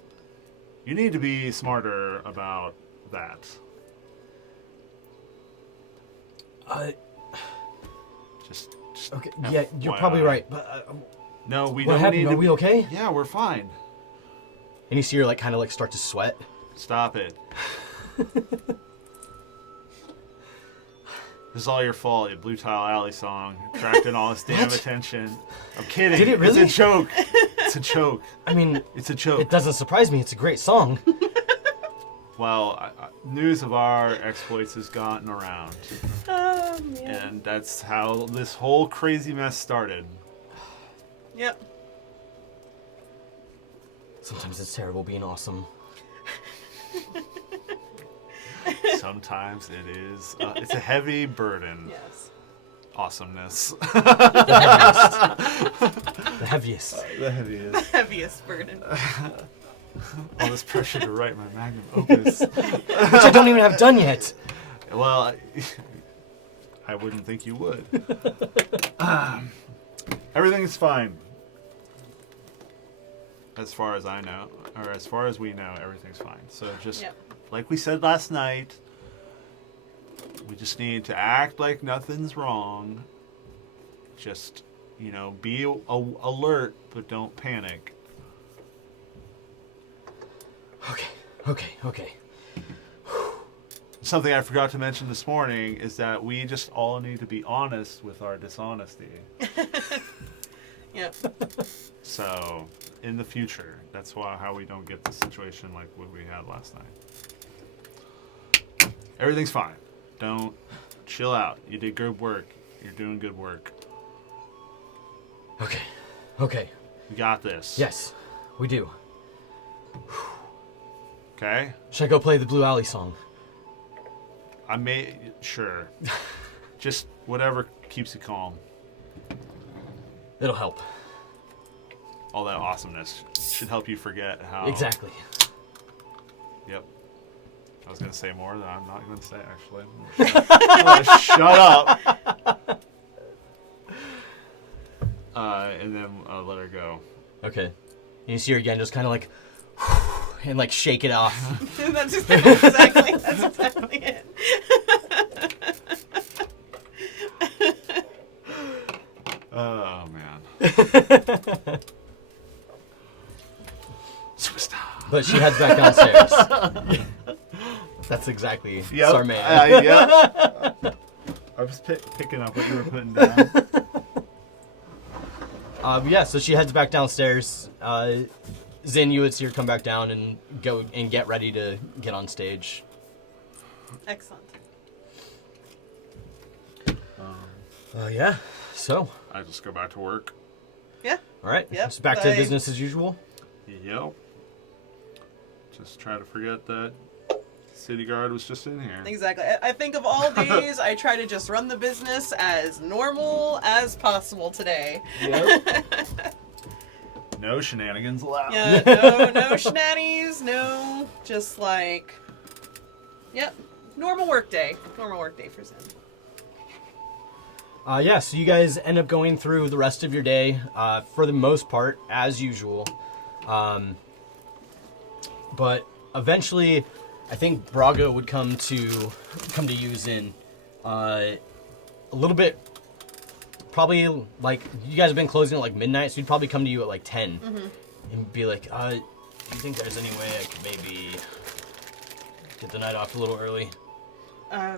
You need to be smarter about that. Just Okay, yeah, you're probably right, but no, we what don't happened? need Are to we be, okay? Yeah, we're fine. And you see her like kind of like start to sweat. Stop it. This is all your fault, you Blue Tile Alley song. Attracting all this damn attention. I'm kidding. Did it really? It's a joke. It's a joke. I mean, It's a joke. it doesn't surprise me. It's a great song. Well, news of our exploits has gotten around. Yeah. And that's how this whole crazy mess started. Yep. Sometimes it's terrible being awesome. Sometimes it is. It's a heavy burden. Yes. Awesomeness. The heaviest. The heaviest. Heaviest burden. All this pressure to write my magnum opus. Which I don't even have done yet. Well, I wouldn't think you would. Everything's fine. As far as I know, or as far as we know, everything's fine. So just like we said last night, we just need to act like nothing's wrong. Just, be alert, but don't panic. Okay. Something I forgot to mention this morning is that we just all need to be honest with our dishonesty. Yep. So, in the future, that's how we don't get the situation like what we had last night. Everything's fine. Don't chill out. You did good work. You're doing good work. Okay. You got this. Yes, we do. Okay? Should I go play the Blue Alley song? Sure. Just whatever keeps you calm. It'll help. All that awesomeness should help you forget how... Exactly. Yep. I was going to say more that I'm not going to say, actually. I'm gonna shut up. And then let her go. Okay. And you see her again, just kind of like, and like shake it off. That's exactly it. Oh, man. Superstar. But she heads back downstairs. That's exactly Sarman. Yep. I was picking up what you were putting down. Yeah, so she heads back downstairs. Zin, you would see her come back down and go and get ready to get on stage. Excellent. Yeah, so. I just go back to work. Yeah. All right, Yep, it's back to business as usual. Yep. Just try to forget that city guard was just in here. Exactly. I think of all days, I try to just run the business as normal as possible today. Yep. No shenanigans allowed. Yeah, no shenanigans, no, just like, yep, normal work day. Normal work day for Zin. Yeah, so you guys end up going through the rest of your day, for the most part, as usual. But eventually, I think Braga would come to you, Zin, a little bit, probably like, you guys have been closing at like midnight, so he'd probably come to you at like 10 and be like, do you think there's any way I could maybe get the night off a little early? I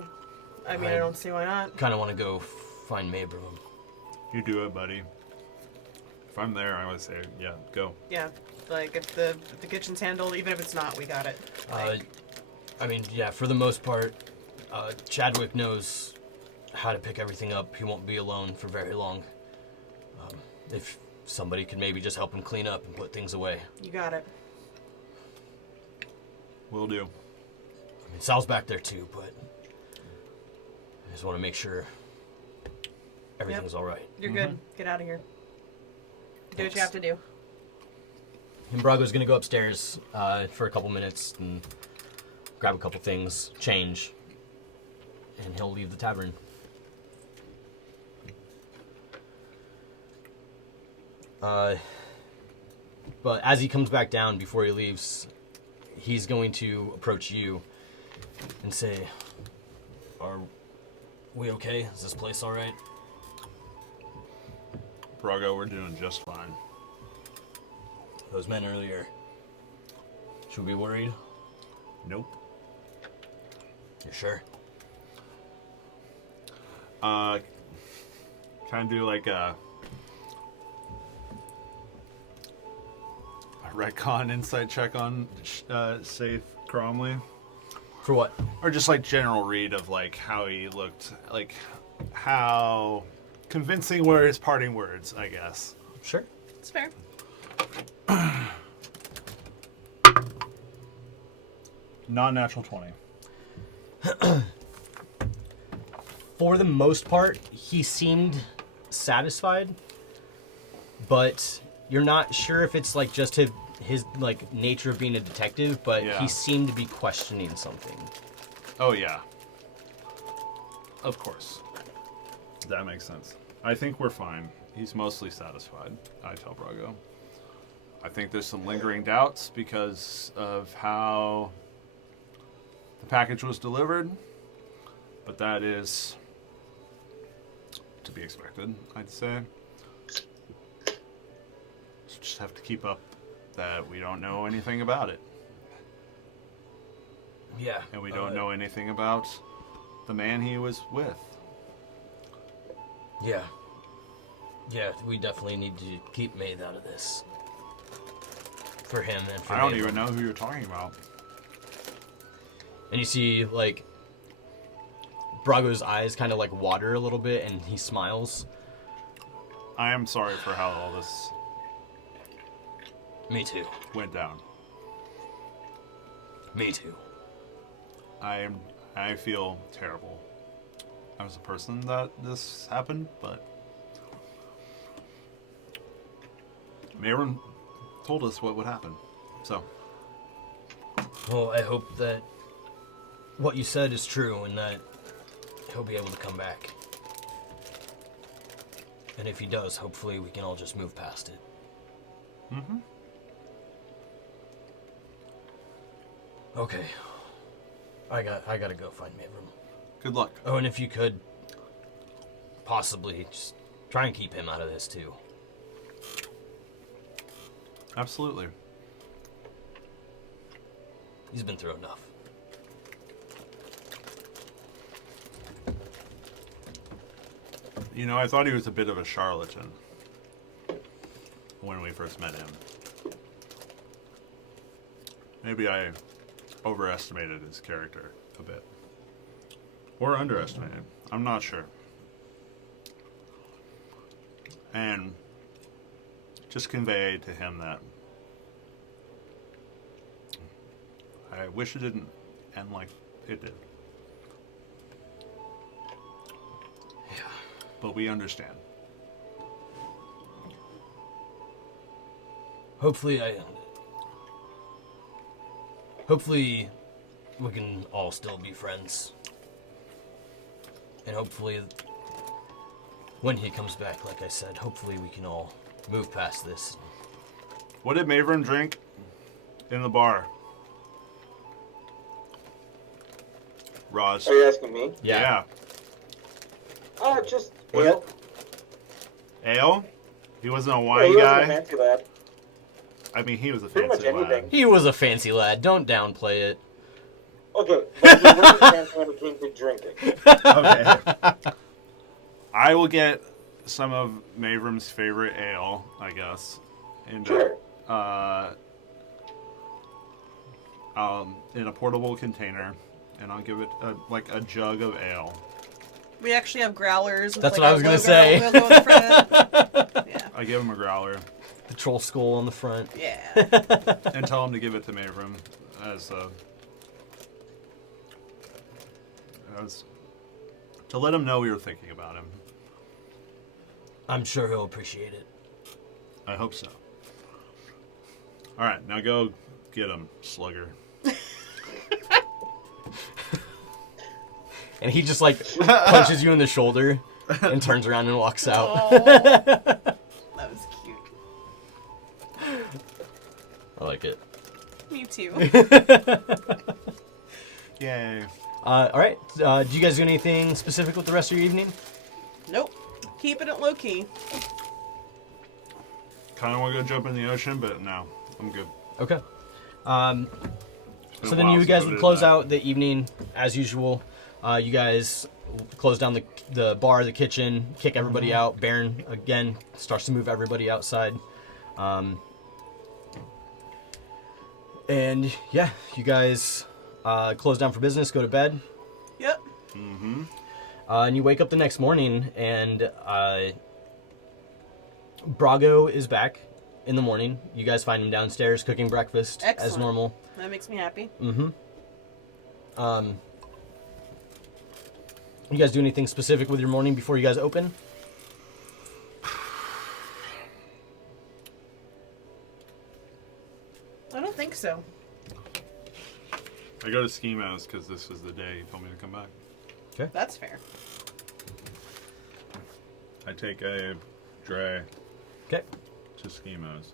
mean, I don't see why not. Kind of want to go find Maybroom. You do it, buddy. If I'm there, I would say, yeah, go. Yeah, like if the kitchen's handled, even if it's not, we got it. Like, I mean, yeah, for the most part, Chadwick knows how to pick everything up. He won't be alone for very long. If somebody could maybe just help him clean up and put things away. you got it. Will do. I mean, Sal's back there too, but I just want to make sure everything's all right. You're good. Get out of here. Do what you have to do. And Brago's gonna go upstairs for a couple minutes and grab a couple things, change, and he'll leave the tavern. But as he comes back down before he leaves, he's going to approach you and say, "Are we okay? Is this place all right?" Brago, we're doing just fine. Those men earlier. Should we be worried? Nope. You sure? Can I do like a retcon insight check on Safe Cromley? For what? Or just like general read of like how he looked, like how convincing were his parting words, I guess. Sure. It's fair. Non-natural 20. For the most part, he seemed satisfied, but you're not sure if it's like just his like nature of being a detective, but Yeah. he seemed to be questioning something. Oh yeah. Of course. That makes sense. I think we're fine. He's mostly satisfied, I tell Brago. I think there's some lingering doubts because of how the package was delivered, but that is to be expected, I'd say. So just have to keep up that we don't know anything about it. Yeah. And we don't know anything about the man he was with. Yeah. Yeah, we definitely need to keep Maeve out of this. For him and for I don't Maeve. even know who you're talking about. And you see, like, Brago's eyes kind of, like, water a little bit, and he smiles. I am sorry for how all this Me too. went down. Me too. I feel terrible as a person that this happened, but Mayron told us what would happen. So Well, I hope that what you said is true and that he'll be able to come back. And if he does, hopefully we can all just move past it. mm-hmm. Okay. I gotta go find Mavrum. Good luck. Oh, and if you could possibly just try and keep him out of this too. Absolutely. He's been through enough. You know, I thought he was a bit of a charlatan when we first met him. Maybe I overestimated his character a bit. Or underestimated. I'm not sure. And just convey to him that I wish it didn't end like it did. Yeah. But we understand. Hopefully we can all still be friends. And hopefully when he comes back, like I said, hopefully we can all move past this. What did Mavern drink in the bar? Roz. Are you asking me? Yeah. Just What ale. Ale? He wasn't a Yeah, wine he wasn't guy? a fancy lad. I mean, he was a Pretty much fancy lad. anything. He was a fancy lad. Don't downplay it. Okay, but he wasn't fancy when it came to drinking. Okay. I will get some of Mavrum's favorite ale, I guess. And, Sure. in a portable container, and I'll give it a jug of ale. We actually have growlers. With That's like what I was our gonna logo say. on the front. Yeah. I give him a growler The troll skull on the front. Yeah. and tell him to give it to Mavrum as to let him know we were thinking about him. I'm sure he'll appreciate it. I hope so. All right, now go get him, slugger. And he just like punches you in the shoulder and turns around and walks out. Oh, that was cute. I like it. Me too. Yay. All right. Do you guys do anything specific with the rest of your evening? Nope. Keeping it low key. Kind of want to go jump in the ocean, but no, I'm good. Okay. It's been So a then while you since guys I would did close that. out the evening as usual. You guys close down the bar, the kitchen, kick everybody out. Baron, again, starts to move everybody outside. And yeah, you guys close down for business, go to bed. Yep. Mm-hmm. And you wake up the next morning, and Brago is back in the morning. You guys find him downstairs cooking breakfast as Excellent. normal. That makes me happy. You guys do anything specific with your morning before you guys open? I don't think so. I go to Schemos because this was the day he told me to come back. That's fair. I take a Dre Okay. to Schemos.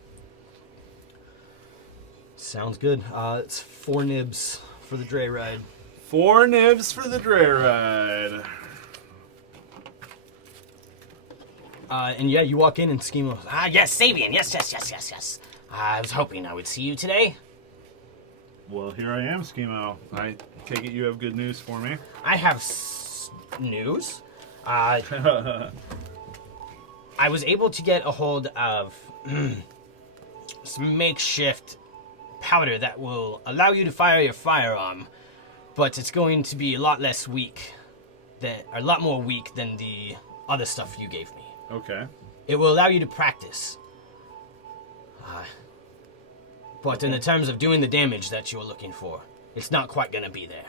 Sounds good. It's 4 nibs for the Dre ride. 4 nibs for the Dre ride. And yeah, you walk in and Schemo. Yes, Sabian. Yes. I was hoping I would see you today. Well, here I am, Schemo. I take it you have good news for me. I have news. I was able to get a hold of some makeshift powder that will allow you to fire your firearm, but it's going to be a lot more weak than the other stuff you gave me. Okay. It will allow you to practice. But in the terms of doing the damage that you're looking for, it's not quite going to be there.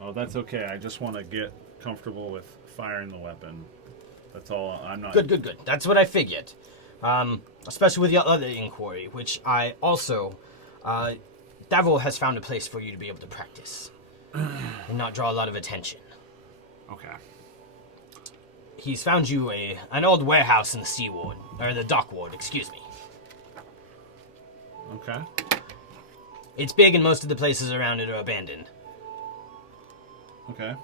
Oh, that's okay. I just want to get comfortable with firing the weapon. That's all. I'm not... Good. That's what I figured. Especially with your other inquiry, which I also... Davil has found a place for you to be able to practice. And not draw a lot of attention. Okay. He's found you an old warehouse in the sea ward. Or the dock ward, excuse me. Okay. It's big and most of the places around it are abandoned. Okay.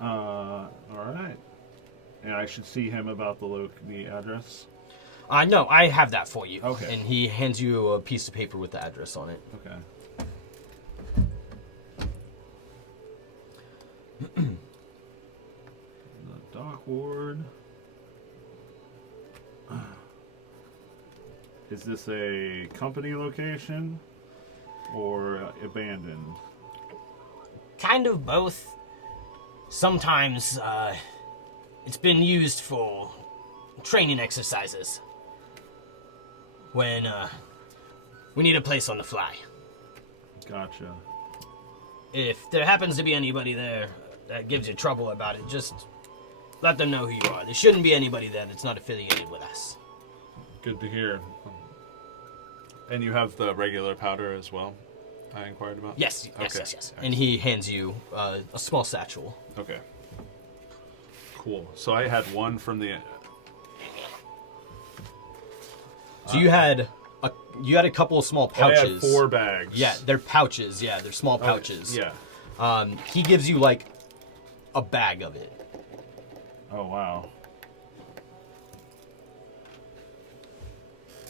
All right. And I should see him about the address. No, I have that for you. Okay. And he hands you a piece of paper with the address on it. Okay. The dock ward. Is this a company location or abandoned? Kind of both. Sometimes, it's been used for training exercises. When, we need a place on the fly. Gotcha. If there happens to be anybody there that gives you trouble about it, just let them know who you are. There shouldn't be anybody there that's not affiliated with us. Good to hear. And you have the regular powder as well, I inquired about? Yes. Okay. And he hands you a small satchel. Okay. Cool. So I had one from the... So you had a couple of small pouches. I had 4 bags. Yeah, they're pouches. Yeah, they're small pouches. Yeah. He gives you like a bag of it. Oh, wow.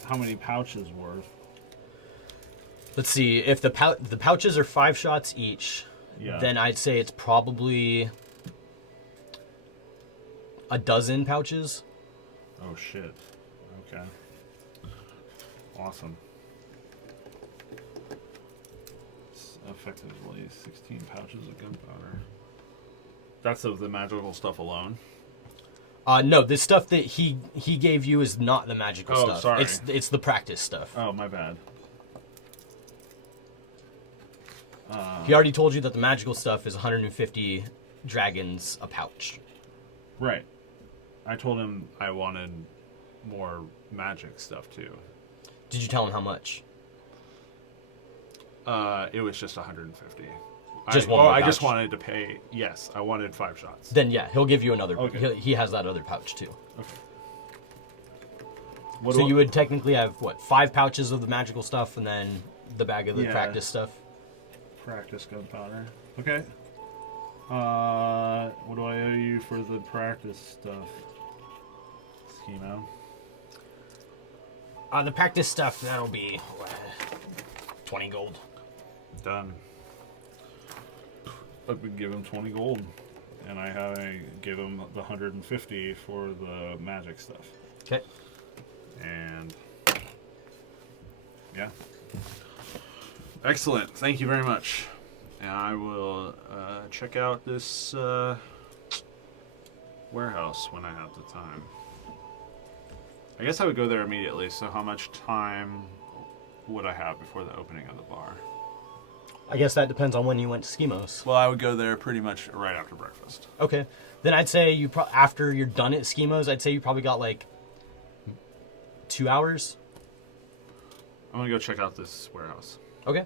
How many pouches worth? Let's see. If the pouches are 5 shots each, Yeah. then I'd say it's probably a dozen pouches. Oh, shit. Okay. Awesome. It's effectively 16 pouches of gunpowder. That's of the magical stuff alone? No, the stuff that he gave you is not the magical Oh, stuff. sorry. It's the practice stuff. Oh, my bad. He already told you that the magical stuff is 150 dragons a pouch. Right. I told him I wanted more magic stuff, too. Did you tell him how much? It was just 150. Just one more I just pouch. wanted to pay. Yes, I wanted 5 shots. Then yeah, he'll give you another. Okay. He has that other pouch too. What So do you would technically have, 5 pouches of the magical stuff and then the bag of the Yeah. practice stuff? practice gunpowder. Okay. What do I owe you for the practice stuff? Schemo. The practice stuff, that'll be 20 gold. Done. I would give him 20 gold. And I give him the 150 for the magic stuff. Okay. And yeah. Excellent. Thank you very much. And I will check out this warehouse when I have the time. I guess I would go there immediately. So how much time would I have before the opening of the bar? I guess that depends on when you went to Schemos. Well, I would go there pretty much right after breakfast. Okay. Then I'd say after you're done at Schemos, I'd say you probably got 2 hours. I'm gonna go check out this warehouse. Okay.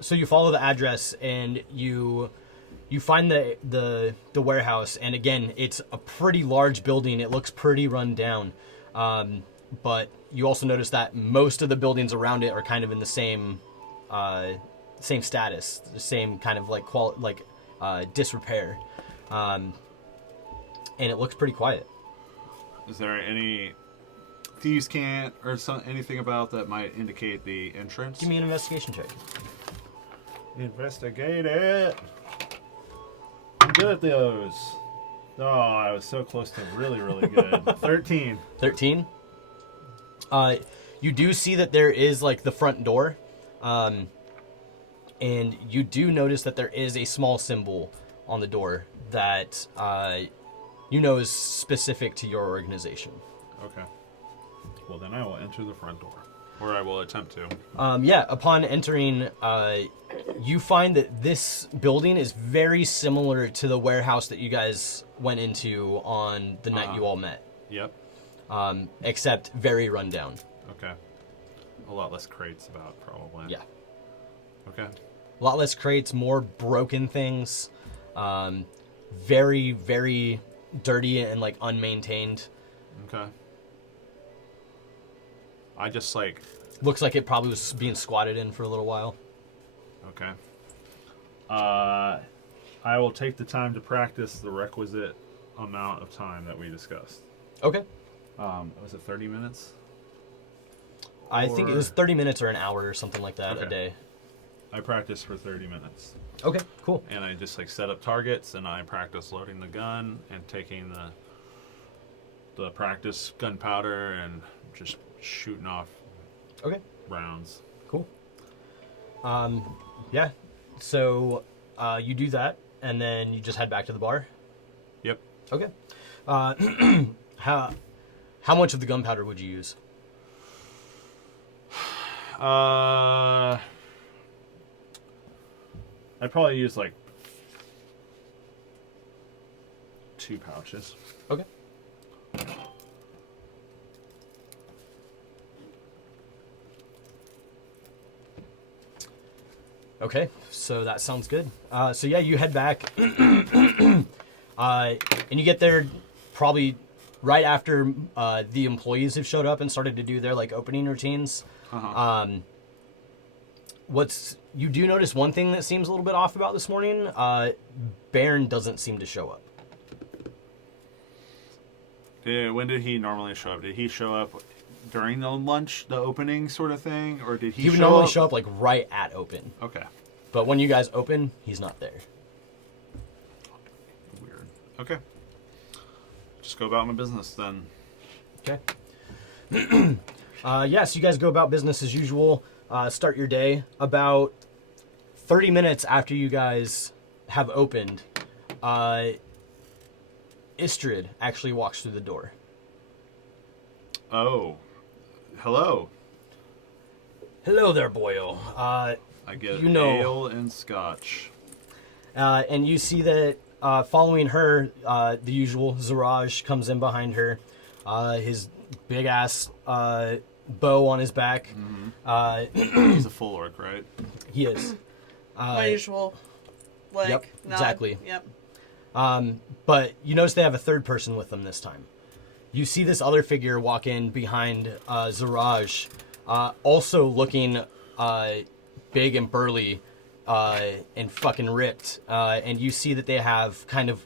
So you follow the address and you find the warehouse, and again, it's a pretty large building. It looks pretty run down, but you also notice that most of the buildings around it are kind of in the same status, the same kind of disrepair, and it looks pretty quiet. Is there any thieves' cant or anything about that might indicate the entrance? Give me an investigation check. Investigate it. I'm good at those. Oh, I was so close to really, really good. 13. 13. You do see that there is the front door, and you do notice that there is a small symbol on the door that is specific to your organization. Okay. Well, then I will enter the front door. Or I will attempt to. Upon entering, you find that this building is very similar to the warehouse that you guys went into on the night you all met. Yep. Except very rundown. Okay. A lot less crates about, probably. Yeah. Okay. A lot less crates, more broken things. Very, very dirty and unmaintained. Okay. I just Looks like it probably was being squatted in for a little while. Okay. I will take the time to practice the requisite amount of time that we discussed. Okay. Was it 30 minutes? I think it was 30 minutes or an hour or something like that Okay. a day. I practiced for 30 minutes. Okay, cool. And I just set up targets, and I practice loading the gun and taking the practice gunpowder and just shooting off Okay, rounds. cool. Yeah, so you do that, and then you just head back to the bar? Yep. Okay. How much of the gunpowder would you use? I'd probably use 2 pouches. Okay. Okay, so that sounds good. So yeah, you head back, and you get there probably right after the employees have showed up and started to do their opening routines. Uh-huh. You do notice one thing that seems a little bit off about this morning. Baron doesn't seem to show up. When did he normally show up? Did he show up during the lunch, the opening sort of thing, or did He would normally show up right at open. Okay. But when you guys open, he's not there. Weird. Okay. Just go about my business then. Okay. So you guys go about business as usual. Start your day. About 30 minutes after you guys have opened, Istrid actually walks through the door. Oh. Hello. Hello there, boyo. I get You know- ale and scotch. And you see that following her, the usual Zaraj comes in behind her. His big ass bow on his back. He's a full orc, right? He is. My usual, like, Yep, nod. exactly. Yep. But you notice they have a third person with them this time. You see this other figure walk in behind Zaraj, also looking big and burly and fucking ripped. And you see that they have kind of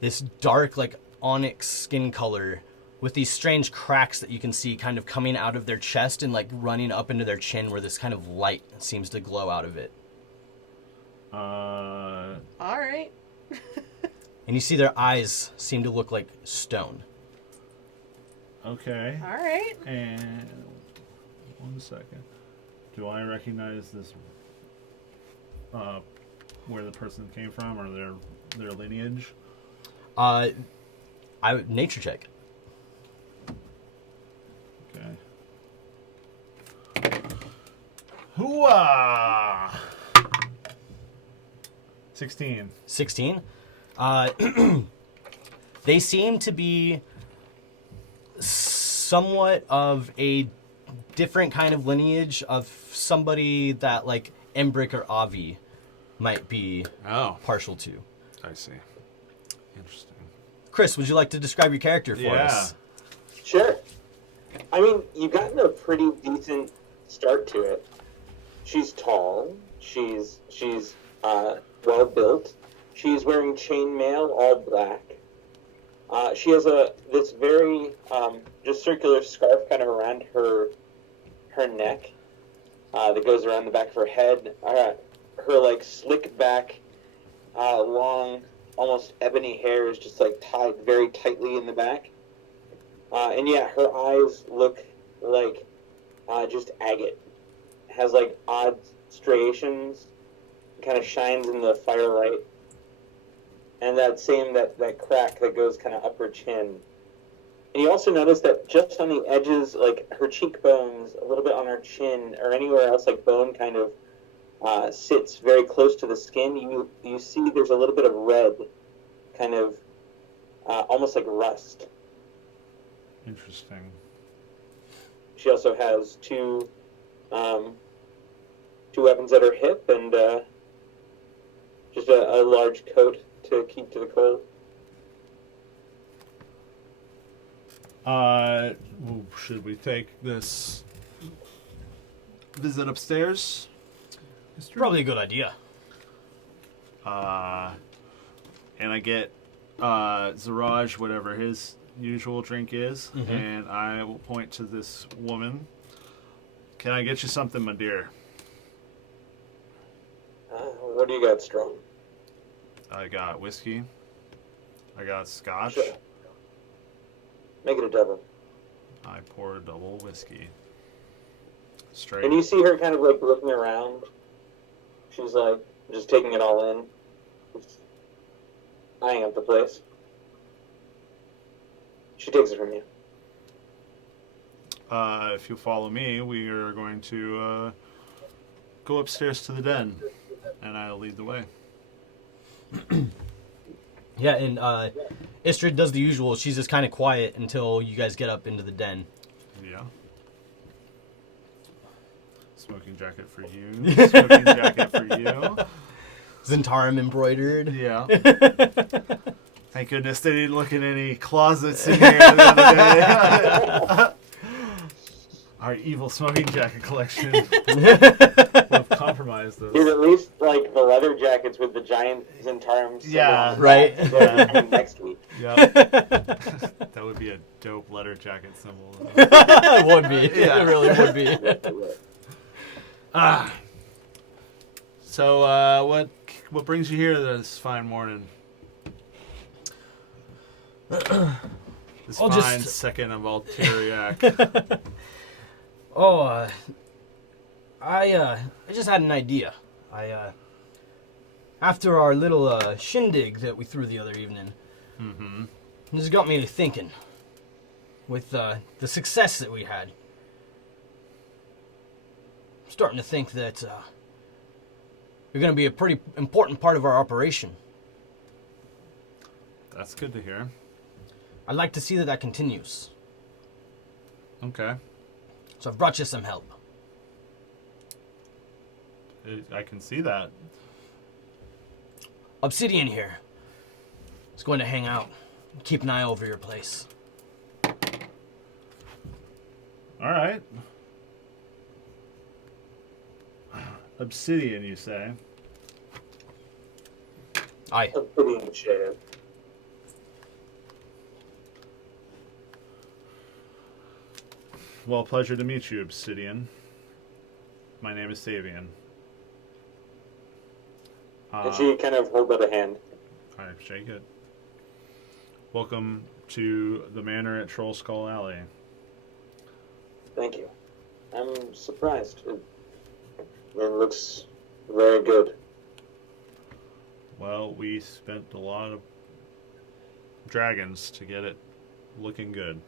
this dark, like, onyx skin color with these strange cracks that you can see kind of coming out of their chest and, like, running up into their chin where this kind of light seems to glow out of it. All right. And you see their eyes seem to look like stone. Okay. All right. And 1 second. Do I recognize this? Where the person came from, or their lineage? Nature check. Okay. Hooah! 16. 16. They seem to be somewhat of a different kind of lineage of somebody that, like, Embrick or Avi might be partial to. I see. Interesting. Chris, would you like to describe your character for us? Sure. I mean, you've gotten a pretty decent start to it. She's tall. She's well built. She's wearing chainmail, all black. She has this very just circular scarf kind of around her neck that goes around the back of her head. Her like slick back, long, almost ebony hair is just like tied very tightly in the back. And yeah, her eyes look like just agate. Has like odd striations, kind of shines in the firelight. And that crack that goes kind of up her chin. And you also notice that just on the edges, like her cheekbones, a little bit on her chin, or anywhere else like bone kind of sits very close to the skin, you see there's a little bit of red, kind of almost like rust. Interesting. She also has two weapons at her hip and just a large coat to keep to the cold. Should we take this visit upstairs? Probably a good idea. And I get Zaraj whatever his usual drink is, and I will point to this woman. Can I get you something, my dear? What do you got, Strong? I got whiskey. I got scotch. Sure. Make it a double. I pour a double whiskey. Straight. And you see her kind of like looking around. She's like just taking it all in. Just eyeing up the place. She takes it from you. If you follow me, we are going to go upstairs to the den, and I'll lead the way. Yeah, and Istrid does the usual. She's just kind of quiet until you guys get up into the den. Yeah. Smoking jacket for you. Smoking jacket for you. Zentarum embroidered. Yeah. Thank goodness they didn't look in any closets in here the other day. Our evil smoking jacket collection. We've compromised those. Dude, at least like the leather jackets with the giant Zentarum symbol Yeah, on the right. back, they're coming next week. Yep. That would be a dope letter jacket symbol. It would be. Yeah. It really would be. So, what brings you here this fine morning? This I'll fine just- second of Alteriac. I just had an idea. After our little shindig that we threw the other evening, this got me thinking. With the success that we had, I'm starting to think that you're going to be a pretty important part of our operation. That's good to hear. I'd like to see that continues. Okay. So I've brought you some help. I can see that. Obsidian here is going to hang out. Keep an eye over your place. All right. Obsidian, you say? Aye. Obsidian share. Well, pleasure to meet you, Obsidian. My name is Savian. And she kind of holds out a hand. I shake it. Welcome to the manor at Troll Skull Alley. Thank you. I'm surprised. It looks very good. Well, we spent a lot of dragons to get it looking good.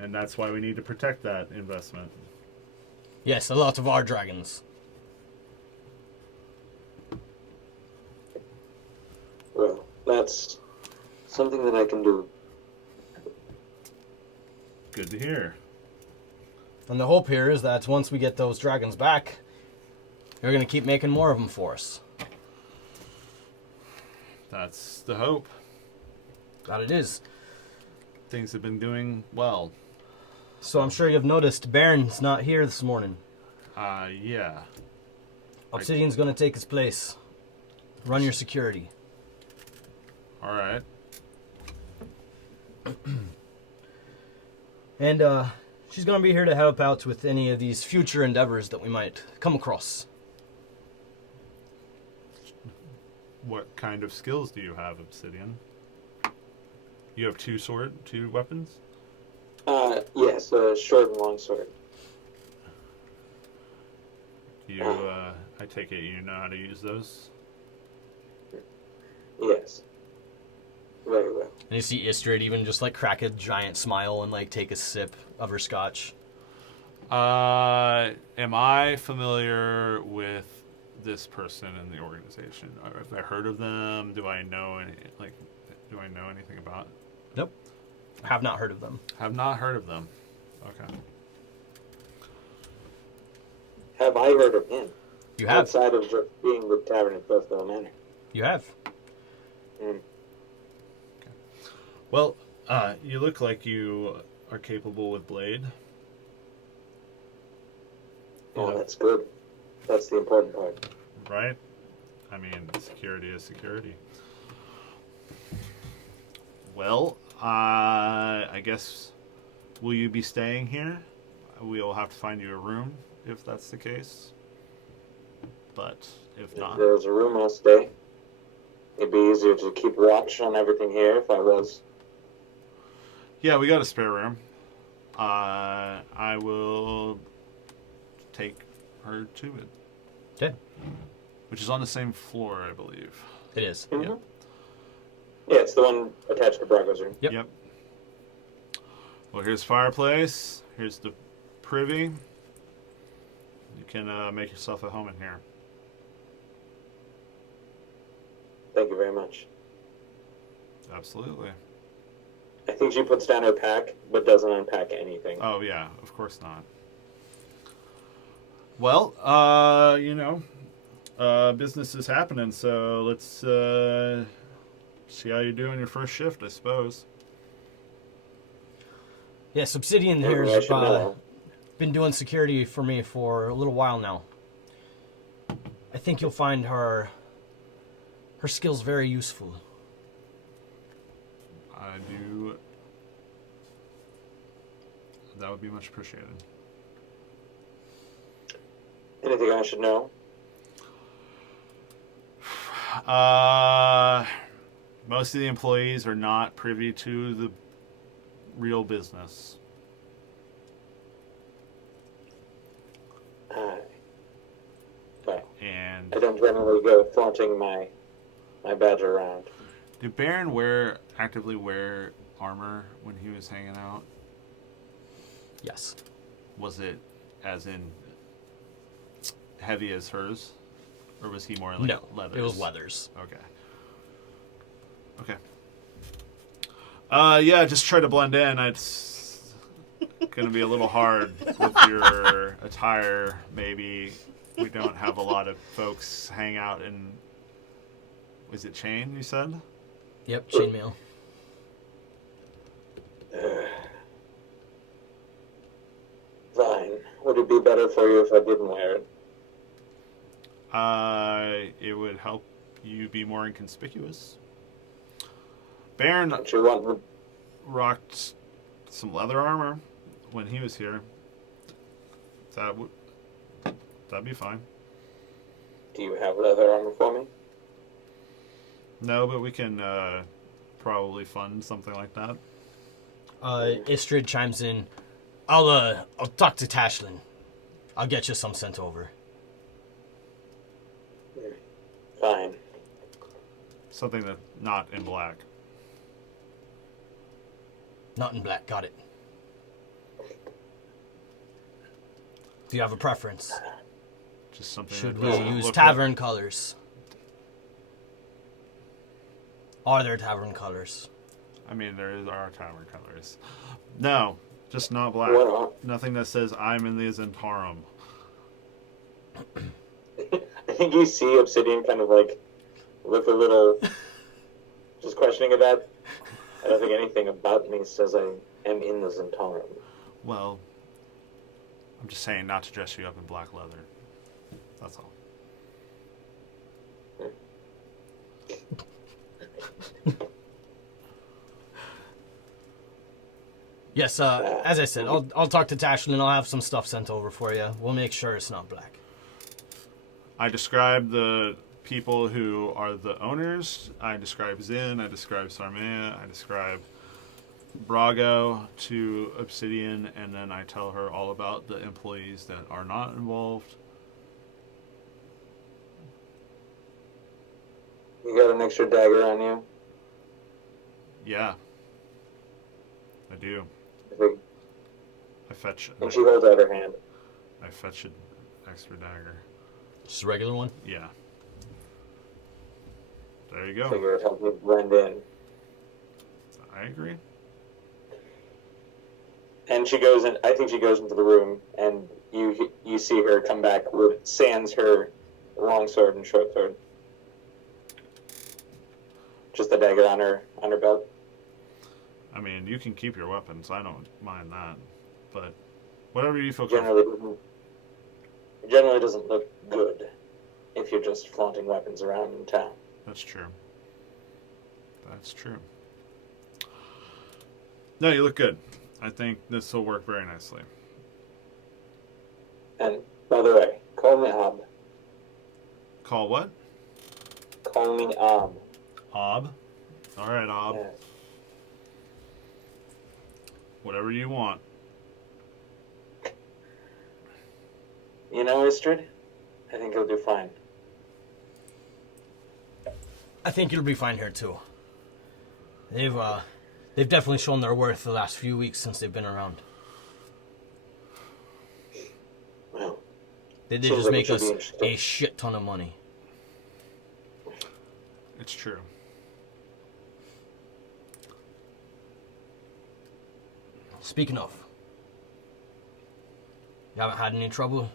And that's why we need to protect that investment. Yes, a lot of our dragons. Well, that's something that I can do. Good to hear. And the hope here is that once we get those dragons back, you're going to keep making more of them for us. That's the hope. That it is. Things have been doing well. So I'm sure you've noticed Baron's not here this morning. Yeah. Obsidian's going to take his place. Run your security. All right. And she's going to be here to help out with any of these future endeavors that we might come across. What kind of skills do you have, Obsidian? You have two weapons? Yes, a short and long sword. You, I take it you know how to use those? Yes. Very well. And you see Istrid even just like crack a giant smile and like take a sip of her scotch. Am I familiar with this person in the organization? Have I heard of them? Do I know anything about it? Nope. Have not heard of them. Have not heard of them. Okay. Have I heard of him? You have. Outside of just being the tavern at Bethel Manor. You have. Mm. Well, you look like you are capable with blade. Oh, that's good. That's the important part. Right? I mean, security is security. Well, I guess, will you be staying here? We'll have to find you a room if that's the case. But if If not, there's a room, I'll stay. It'd be easier to keep watch on everything here if I was. yeah, we got a spare room. I will take her to it. Okay. Which is on the same floor, I believe. It is. Mm-hmm. Yep. Yeah, it's the one attached to Brago's room. Yep. Well, here's fireplace. Here's the privy. You can make yourself at home in here. Thank you very much. Absolutely. I think she puts down her pack, but doesn't unpack anything. Oh, yeah. Of course not. Well, business is happening, so let's see how you do on your first shift, I suppose. Yes, Obsidian Maybe here I has should know. been doing security for me for a little while now. I think you'll find her skills very useful. I do. That would be much appreciated. Anything I should know? Most of the employees are not privy to the real business. Well, And I don't generally go flaunting my badge around. did Baron actively wear armor when he was hanging out? Yes. Was it as in heavy as hers? Or was he more like No, leathers? it was leathers. Okay. Yeah, just try to blend in. going to be a little hard with your attire. Maybe we don't have a lot of folks hang out in. Was it chain? You said. Yep, chainmail. Fine. Would it be better for you if I didn't wear it? It would help you be more inconspicuous. Baron Don't you want me? rocked some leather armor when he was here. That'd be fine. Do you have leather armor for me? No, but we can probably fund something like that. Istrid chimes in. I'll talk to Tashlin. I'll get you some sent over. Fine. Something that's not in black. Not in black, got it. Do you have a preference? Just something Should that we doesn't use look tavern colors? Are there tavern colors? I mean, are tavern colors. No, just not black. What are- Nothing that says I'm in the Zentarum. I think you see Obsidian kind of like look a little just questioning about. I don't think anything about me says I am in the Zentarum. Well, I'm just saying not to dress you up in black leather. That's all. Yes, as I said, I'll talk to Tashlin. I'll have some stuff sent over for you. We'll make sure it's not black. I describe the people who are the owners. I describe Zin. I describe Sarmea. I describe Brago to Obsidian, and then I tell her all about the employees that are not involved. You got an extra dagger on you? Yeah, I do. I think. I fetch. And she holds out her hand. I fetch an extra dagger. Just a regular one? Yeah. There you go. Figure it helped me blend in. I agree. And she goes in. I think she goes into the room, and you see her come back with sans her long sword and short sword. Just the dagger on her belt. I mean, you can keep your weapons. I don't mind that. But whatever you feel Generally comfortable. doesn't look good if you're just flaunting weapons around in town. That's true. That's true. No, you look good. I think this will work very nicely. And by the way, call me Ab. Call what? Call me Ab. Ob. All right, Ob. Yes. Whatever you want. You know, Istrid, I think he'll do fine. I think you'll be fine here too. They've definitely shown their worth the last few weeks since they've been around. Well, They did Sounds just like it make should us be interesting. a shit ton of money. It's true. Speaking of, you haven't had any trouble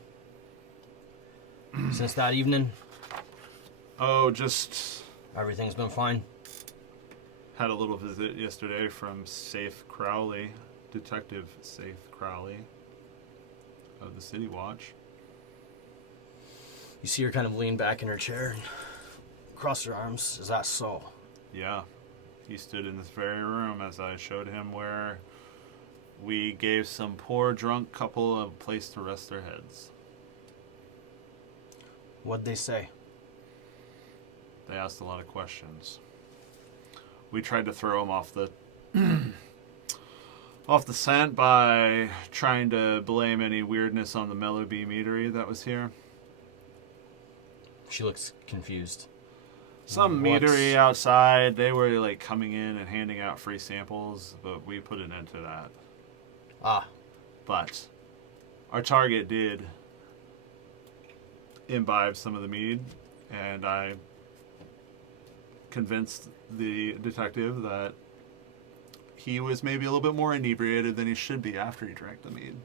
since that evening? Oh, just Everything's been fine? had a little visit yesterday from Safe Crowley, Detective Safe Crowley of the City Watch. You see her kind of lean back in her chair and cross her arms. Is that so? Yeah, he stood in this very room as I showed him where we gave some poor drunk couple a place to rest their heads. What'd they say? They asked a lot of questions. We tried to throw them off the off the scent by trying to blame any weirdness on the Mellow Beam Eatery that was here. She looks confused. Some What's- meadery outside, they were like coming in and handing out free samples, but we put an end to that. Ah, But our target did imbibe some of the mead, and I convinced the detective that he was maybe a little bit more inebriated than he should be after he drank the mead.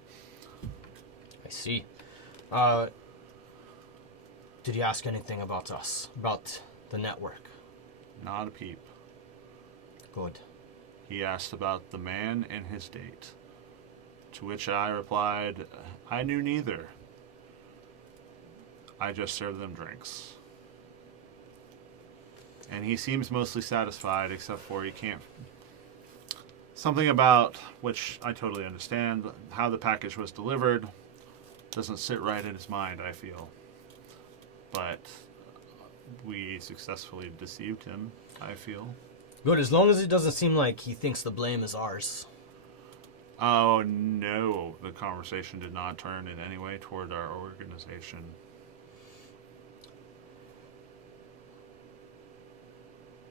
I see. Did he ask anything about us? About the network? Not a peep. Good. He asked about the man and his date. To which I replied, I knew neither. I just served them drinks. And he seems mostly satisfied, except for he can't... Something about, which I totally understand, how the package was delivered doesn't sit right in his mind, I feel. But we successfully deceived him, I feel. Good, as long as it doesn't seem like he thinks the blame is ours. Oh, no. The conversation did not turn in any way toward our organization.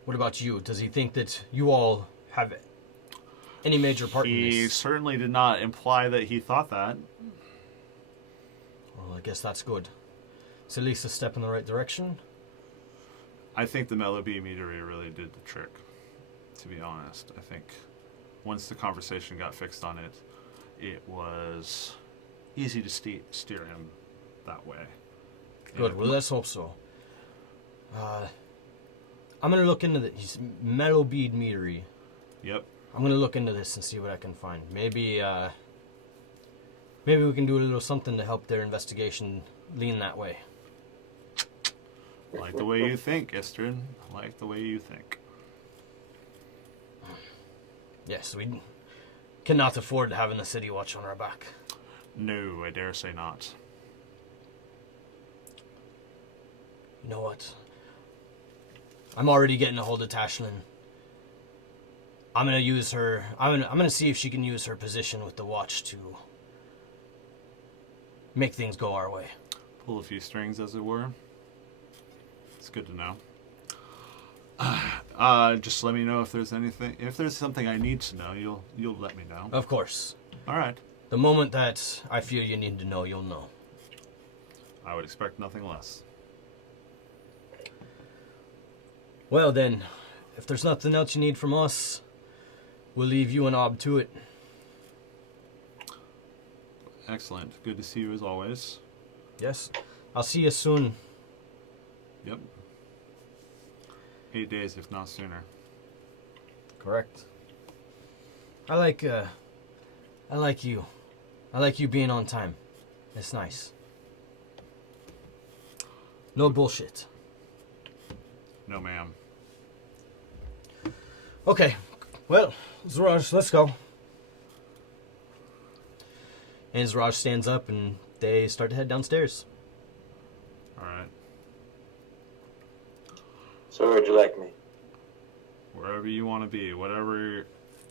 What about you? Does he think that you all have any major part in He this? certainly did not imply that he thought that. Well, I guess that's good. It's at least a step in the right direction. I think the Melody meteor really did the trick, to be honest. I think once the conversation got fixed on it, it was easy to steer him that way. Good, well, let's hope so. I'm going to look into this metal bead metery. Yep. I'm going to look into this and see what I can find. Maybe we can do a little something to help their investigation lean that way. I like the way you think, Istrid. I like the way you think. Yes, we cannot afford having the city watch on our back. No, I dare say not. You know what? I'm already getting a hold of Tashlin. I'm gonna use her. I'm gonna see if she can use her position with the watch to make things go our way. Pull a few strings, as it were. It's good to know. Just let me know if there's anything. If there's something I need to know, you'll let me know. Of course. All right. The moment that I feel you need to know, you'll know. I would expect nothing less. Well then, if there's nothing else you need from us, we'll leave you and Ob to it. Excellent. Good to see you as always. Yes. I'll see you soon. Yep. 8 days, if not sooner. Correct. I like you. I like you being on time. It's nice. No bullshit. No, ma'am. Okay. Well, Zraj, let's go. And Zraj stands up and they start to head downstairs. All right. So where'd you like me? Wherever you want to be, whatever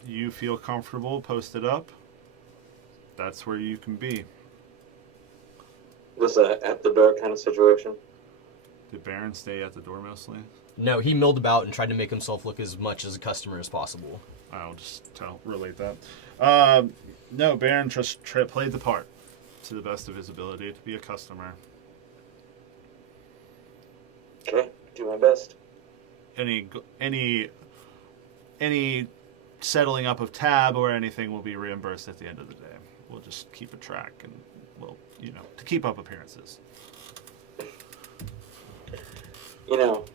you feel comfortable, post it up. That's where you can be. This at the door kind of situation? Did Baron stay at the door mostly? No, he milled about and tried to make himself look as much as a customer as possible. I'll just relate that. No, Baron just played the part to the best of his ability to be a customer. Okay, do my best. Any settling up of tab or anything will be reimbursed at the end of the day. We'll just keep a track and we'll, to keep up appearances.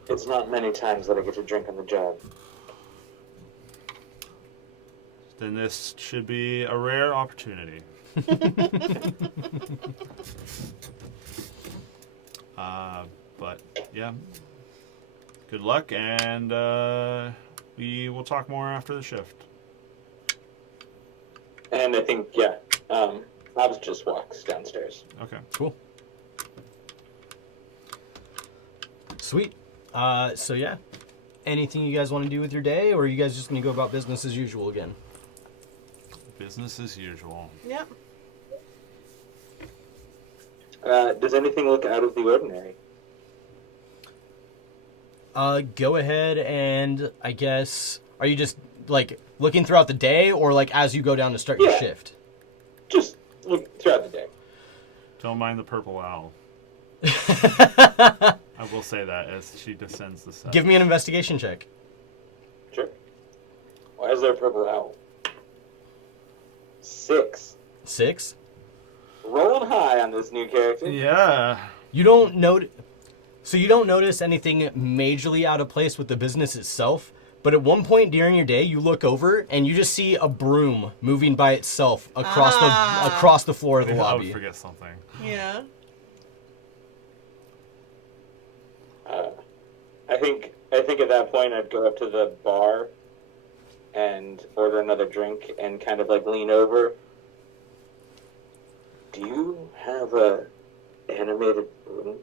It's not many times that I get to drink on the job. Then this should be a rare opportunity. But yeah, good luck, and we will talk more after the shift. And I think, Hobbs just walks downstairs. Okay. Cool. Sweet. So yeah. Anything you guys want to do with your day, or are you guys just going to go about business as usual again? Business as usual. Yep. Does anything look out of the ordinary? Go ahead and I guess, are you just like looking throughout the day, or like as you go down to start your shift? Just look throughout the day. Don't mind the purple owl. I will say that as she descends the steps. Give me an investigation check. Sure. Why is there a purple owl? 6. 6. Rolling high on this new character. Yeah. You don't notice anything majorly out of place with the business itself, but at one point during your day, you look over and you just see a broom moving by itself across the floor of the I lobby. would forget something. Yeah. I think at that point I'd go up to the bar and order another drink and kind of like lean over. Do you have a animated broom?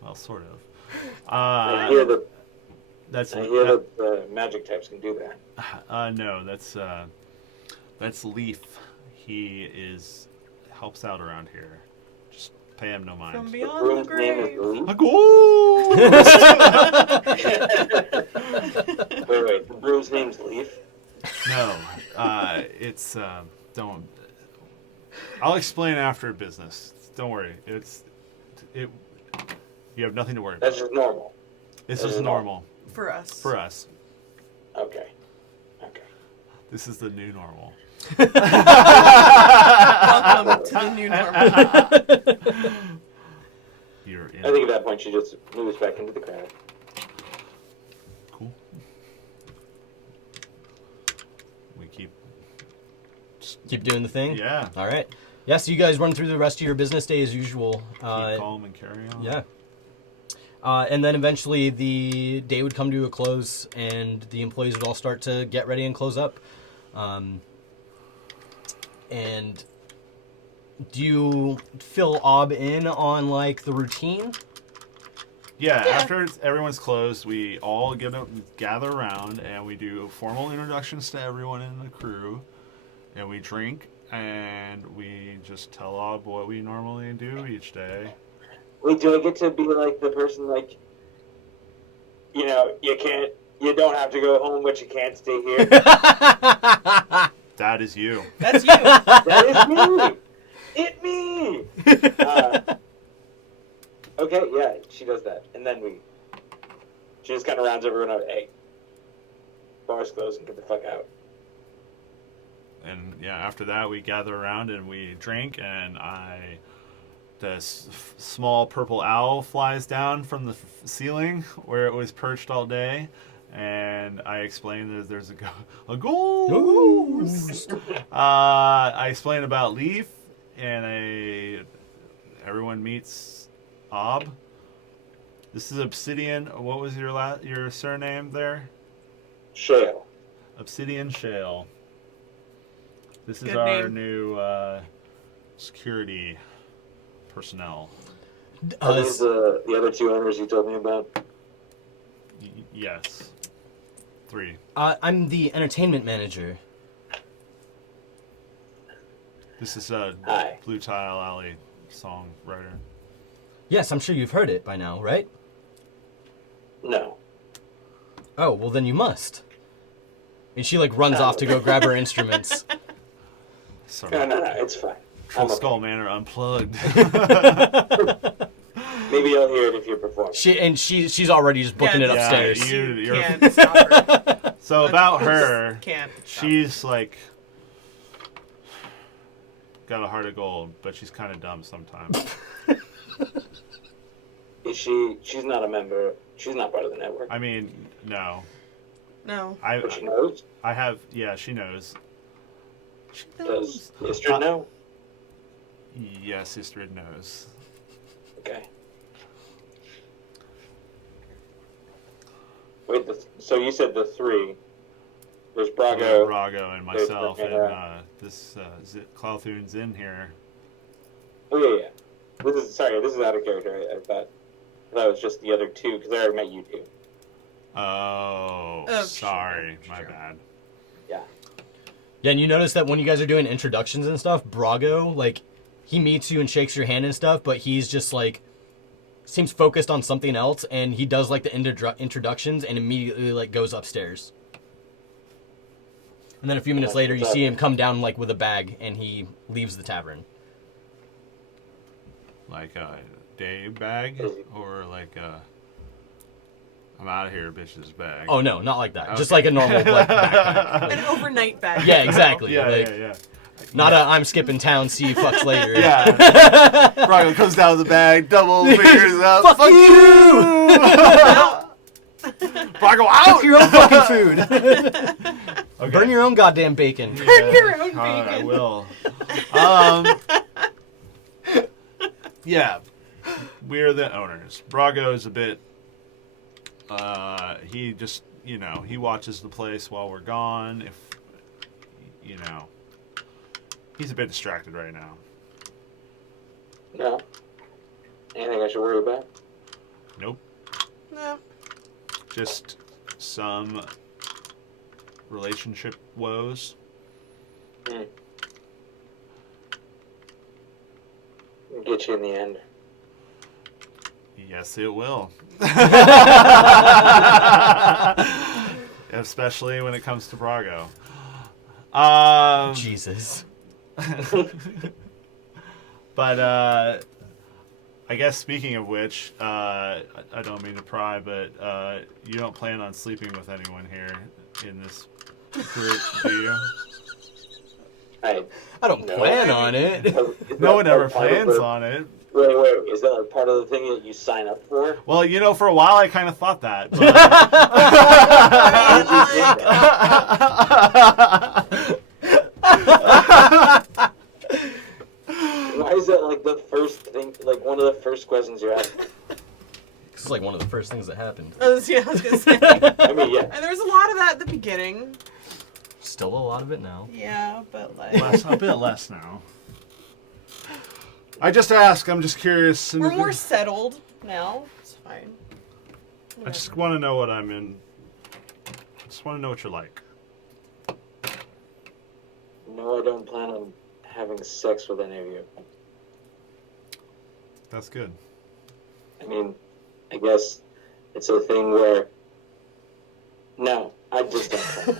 Well, sort of. I hear that That's the magic types can do that. no, that's Leaf. He helps out around here. Just pay him no mind. From The beyond the broom's name is grave. Leaf. Go! Wait, the broom's name's Leaf? No, it's don't. I'll explain after business. Don't worry. You have nothing to worry about. That's just normal. This That is is normal For us. for us. Okay. This is the new normal. Welcome to the new normal. You're in. I think at that point she just moves back into the crowd. Cool. We keep. Keep doing the thing? Yeah. All right. Yeah, so you guys run through the rest of your business day as usual. Keep calm and carry on. Yeah. And then eventually the day would come to a close and the employees would all start to get ready and close up. And do you fill Ob in on, like, the routine? Yeah, after everyone's closed, we all gather around and we do formal introductions to everyone in the crew. And we drink and we just tell Ob what we normally do each day. Wait, do I get to be like the person like, you don't have to go home, but you can't stay here? That is you. That's you. That is me! It me! Okay, yeah, she does that. And then she just kind of rounds everyone out, hey, bar's closed and get the fuck out. And yeah, after that we gather around and we drink and this small purple owl flies down from the ceiling where it was perched all day, and I explain that there's a ghost. I explain about Leaf, and everyone meets Ob. This is Obsidian. What was your surname there? Shale. Obsidian Shale. This is Good our name. new security personnel. Are these the other two owners you told me about? Yes. 3. I'm the entertainment manager. This is Hi. Blue Tile Alley songwriter. Yes, I'm sure you've heard it by now, right? No. Oh, well then you must. And she, like, runs off to go grab her instruments. Sorry. No, it's fine. Troll Skull Manor Unplugged. Maybe you'll hear it if you perform. She's already just booking it Yeah, upstairs. you're- Can't stop her. So about her, Can't. stop she's like got a heart of gold, but she's kind of dumb sometimes. Is she? She's not a member. She's not part of the network. I mean, no. her. No. But she knows. I have. Yeah, she knows. She Does Istrid know? Yes, Istrid knows. Okay. Wait, so you said the 3. There's Brago. Brago and myself, and this Clothoon's in here. Oh, yeah. This is out of character. I thought it was just the other 2, because I already met you 2. Oh, Oh, sorry, sure, my sure. bad. Yeah. Yeah, and you notice that when you guys are doing introductions and stuff, Brago, like, he meets you and shakes your hand and stuff, but he's just, like, seems focused on something else, and he does, like, the introductions and immediately, like, goes upstairs. And then a few minutes later, you see him come down, like, with a bag, and he leaves the tavern. Like a day bag, or like a I'm out of here, bitch's bag. Oh no, not like that. Okay. Just like a normal like, backpack. An overnight bag. Yeah, exactly. Yeah, like, yeah. Not a I'm skipping town, see you fucks later. Yeah. Brago comes down with the bag, double fingers up. Fuck you! Brago out! Cook your own fucking food. Okay. Burn your own goddamn bacon. Burn your own I bacon. will. Yeah. We're the owners. Brago is a bit... he just, he watches the place while we're gone. If, he's a bit distracted right now. No. Anything I should worry about? Nope. No. Just some relationship woes. Get you in the end. Yes, it will. Especially when it comes to Brago. Jesus. But I guess speaking of which, I don't mean to pry, but you don't plan on sleeping with anyone here in this group, do you? I don't No. plan on it. No one ever plans on it. Wait. Is that like part of the thing that you sign up for? Well, for a while I kind of thought that. But... Why is that like the first thing, like one of the first questions you're asking? This is like one of the first things that happened. I was gonna say. I mean, yeah. And there was a lot of that at the beginning. Still a lot of it now. Yeah, but like a bit less now. I just ask. I'm just curious. we're more settled now. It's fine. I just want to know what I'm in. I just want to know what you're like. No, I don't plan on having sex with any of you. That's good. I mean, I guess it's a thing where... No, I just don't plan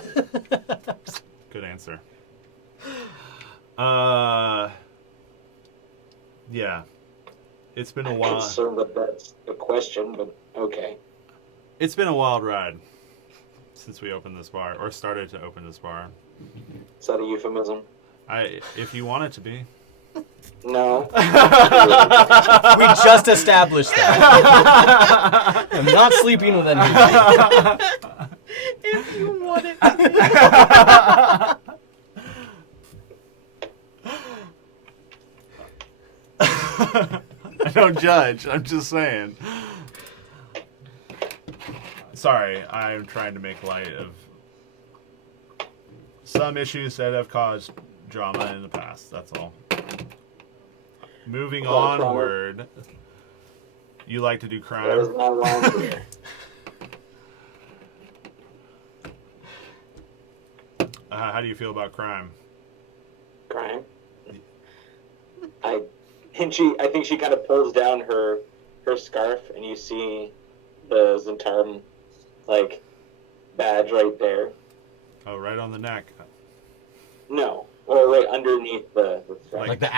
on it. Good answer. Yeah. It's been a I'm while. concerned that that's a question, but okay. It's been a wild ride since we opened this bar, or started to open this bar. Is that a euphemism? If you want it to be. No. We just established that. I'm not sleeping with anyone. If you want it. I don't judge. I'm just saying. Sorry, I'm trying to make light of some issues that have caused drama in the past. That's all. Moving onward. You like to do That is crime? not wrong here. How do you feel about crime? Crime. I think she kind of pulls down her scarf, and you see the Zentarum badge right there. Oh, right on the neck. No, or right underneath the stripe. Like an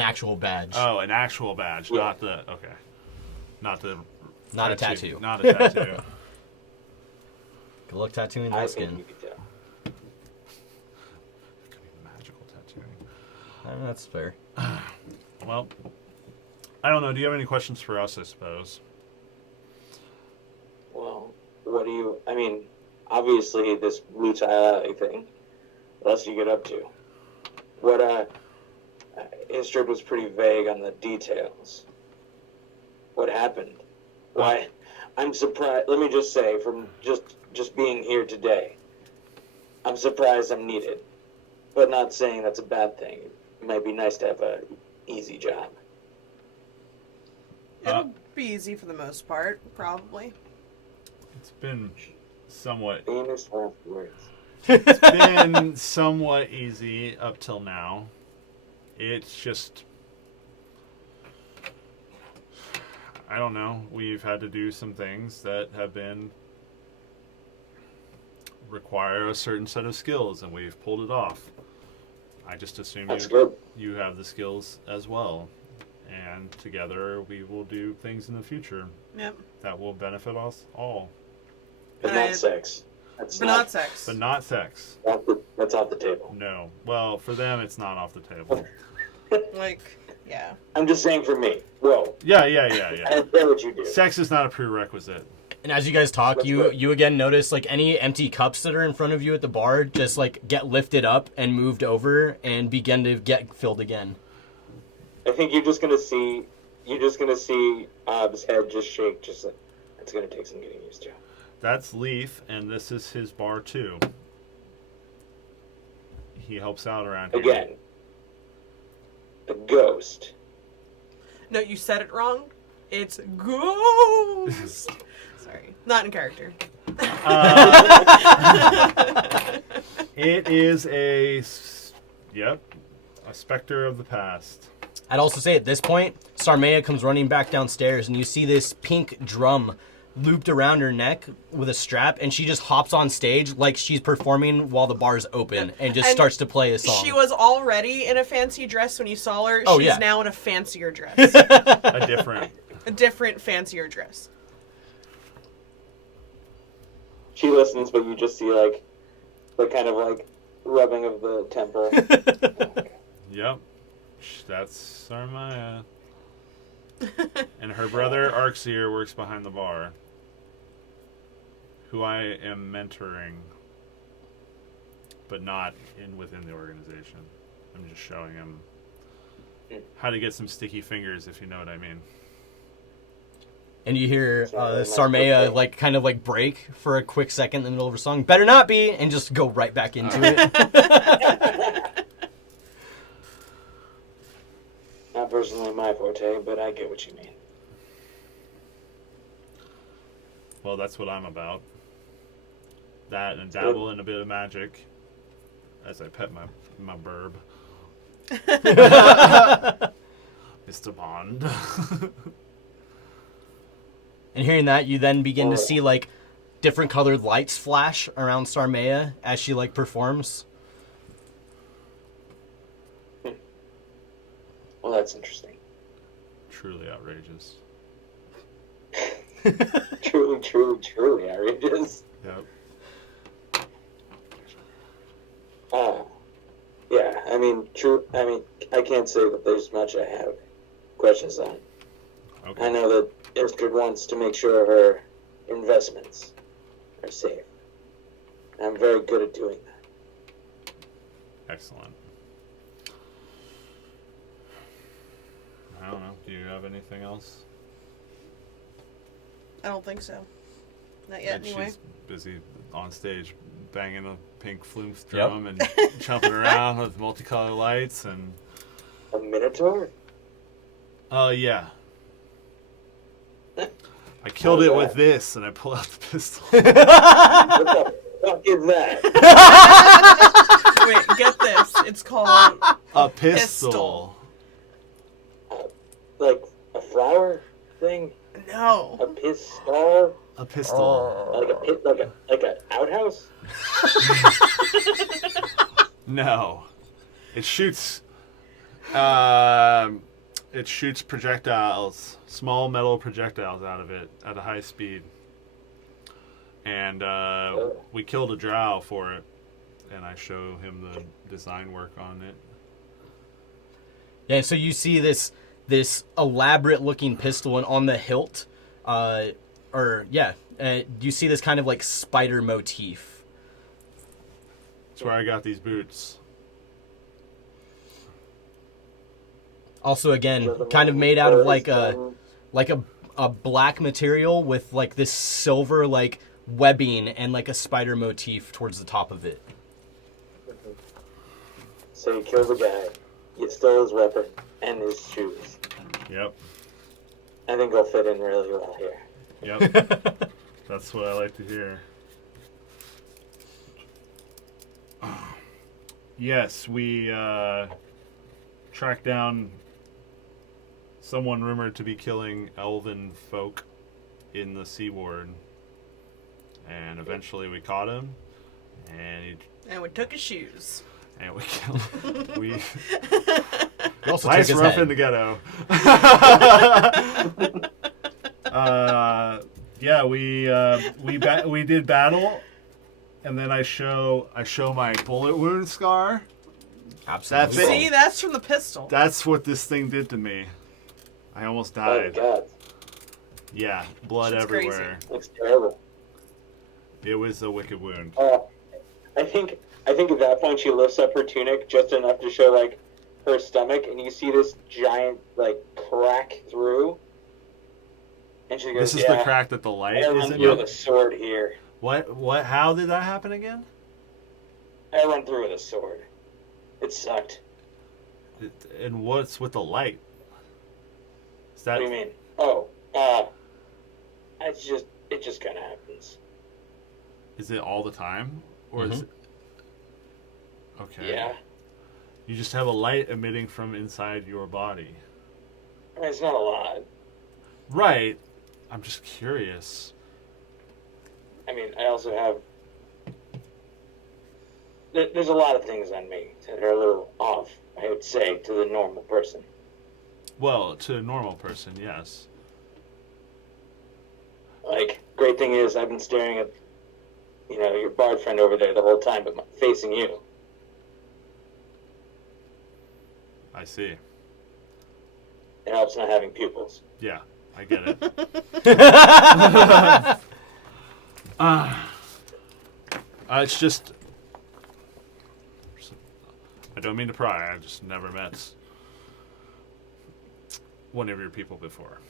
actual badge. Oh, an actual badge, Yeah. not the not the Not a tattoo. Not a tattoo. Good luck tattooing I that think skin. you could tell. Could be magical tattooing. That's fair. Well, I don't know. Do you have any questions for us? I suppose. Well, what do you... I mean, obviously this blue tie alley thing. What else do you get up to? What, Istrid was pretty vague on the details. What happened? Why? I'm surprised... Let me just say, from just being here today, I'm surprised I'm needed. But not saying that's a bad thing. It might be nice to have a easy job. It'll be easy for the most part, probably. It's been somewhat. Famous last words. It's been somewhat easy up till now. It's just. I don't know. We've had to do some things that have been. Require a certain set of skills, and we've pulled it off. I just assume That's good. you have the skills as well. And together we will do things in the future Yep. that will benefit us all. But And not sex. That's But not sex. But not sex. That's off the table. No. Well, for them, it's not off the table. Like, yeah. I'm just saying for me. Whoa. Yeah. I don't care what you do. Sex is not a prerequisite. And as you guys talk, Let's you go. you again notice like any empty cups that are in front of you at the bar just like get lifted up and moved over and begin to get filled again. I think you're just gonna see Ob's head just shake, just like it's gonna take some getting used to. That's Leaf, and this is his bar too. He helps out around here. Again. A ghost. No, you said it wrong. It's ghost. Sorry, not in character. It is a specter of the past. I'd also say at this point, Sarmea comes running back downstairs and you see this pink drum looped around her neck with a strap, and she just hops on stage like she's performing while the bar's open and just And starts to play a song. She was already in a fancy dress when you saw her. Oh, She's yeah. now in a fancier dress. A different. A different, fancier dress. She listens, but you just see like the kind of like rubbing of the temple. Yep. That's Sarmaya. And her brother Arxir works behind the bar, who I am mentoring, but not within the organization. I'm just showing him how to get some sticky fingers, if you know what I mean. And you hear Sorry, Sarmea like kind of like break for a quick second in the middle of her song. Better not be, and just go right back into it. Not personally my forte, but I get what you mean. Well, that's what I'm about. That and dabble in a bit of magic as I pet my burb. Mr. Bond. And hearing that, you then begin to Oh. see like different colored lights flash around Sarmea as she like performs. Well, that's interesting. Truly outrageous. Truly outrageous. Yep. Yeah, I mean, I can't say that there's much I have questions on. Okay. I know that Istrid wants to make sure her investments are safe. I'm very good at doing that. Excellent. I don't know. Do you have anything else? I don't think so. Not yet, And anyway. She's busy on stage banging a pink flume drum and jumping around with multicolored lights and... A minotaur? Yeah. I killed it with this, and I pull out the pistol. What the fuck is that? Wait, get this. It's called A pistol. Like a flower thing? A no. pistol? A pistol. Like a pit? Like a outhouse? No. It shoots... it shoots projectiles, small metal projectiles out of it at a high speed. And we killed a drow for it, and I show him the design work on it. Yeah, so you see this elaborate looking pistol, and on the hilt, you see this kind of like spider motif. That's where I got these boots. Also, again, kind of made out of like a black material with like this silver like webbing and like a spider motif towards the top of it. So you killed the guy, you stole his weapon and his shoes. Yep. I think I'll fit in really well here. Yep. That's what I like to hear. Yes, we tracked down someone rumored to be killing elven folk in the Sea Ward. And eventually we caught him, and We took his shoes. we killed him. We Also life's took his rough head. in the ghetto. Yeah, we did battle, and then I show my bullet wound scar. Absolutely. That's it. See, that's from the pistol. That's what this thing did to me. I almost Oh my died. god, Yeah, blood Shit's everywhere. that's terrible. It was a wicked wound. I think at that point she lifts up her tunic just enough to show like her stomach, and you see this giant like crack through. And she goes, This is the crack that the light I run isn't. through with a sword here. What? How did that happen again? I run through with a sword. It sucked. And what's with the light? Is that? What do you mean? Oh, it just kind of happens. Is it all the time, or is it? Okay. Yeah. You just have a light emitting from inside your body. I mean, it's not a lot. Right. I'm just curious. I mean, I also have. There's a lot of things on me that are a little off, I would say, to the normal person. Well, to a normal person, yes. Like, great thing is, I've been staring at, your bard friend over there the whole time, but facing you. I see. It helps not having pupils. Yeah, I get it. It's just. I don't mean to pry. I just never met one of your people before.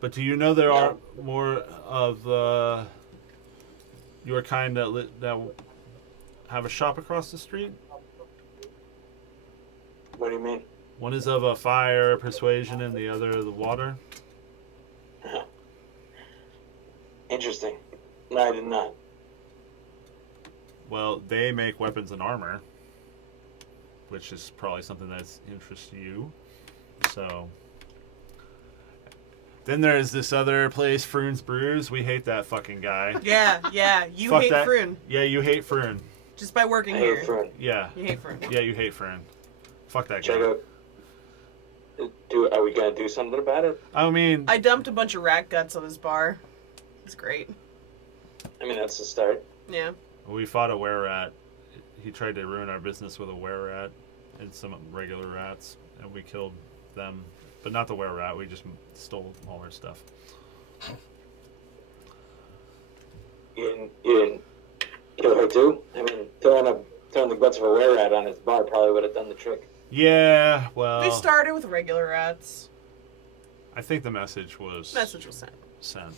But do you know there are more of your kind that have a shop across the street? What do you mean? One is of a fire persuasion and the other the water. Interesting. No, I did not. Well, they make weapons and armor, which is probably something that's interests you. So then there's this other place, Froon's Brews. We hate that fucking guy. Yeah. You Fuck hate that. Froon. Yeah, you hate Froon. Just by working I here. hate Froon. Yeah. You hate Froon. Yeah, you hate Froon. Fuck that Check guy. out. Are we gonna do something about it? I mean, I dumped a bunch of rat guts on his bar. It's great. I mean, that's the start. Yeah. we fought a were-rat. He tried to ruin our business with a were-rat and some regular rats, and we killed them. But not the were-rat, we just stole all their stuff. You didn't kill her too? I mean, throwing the guts of a were-rat on his bar probably would have done the trick. Yeah, well, They started with regular rats. I think the message was Message was sent. sent.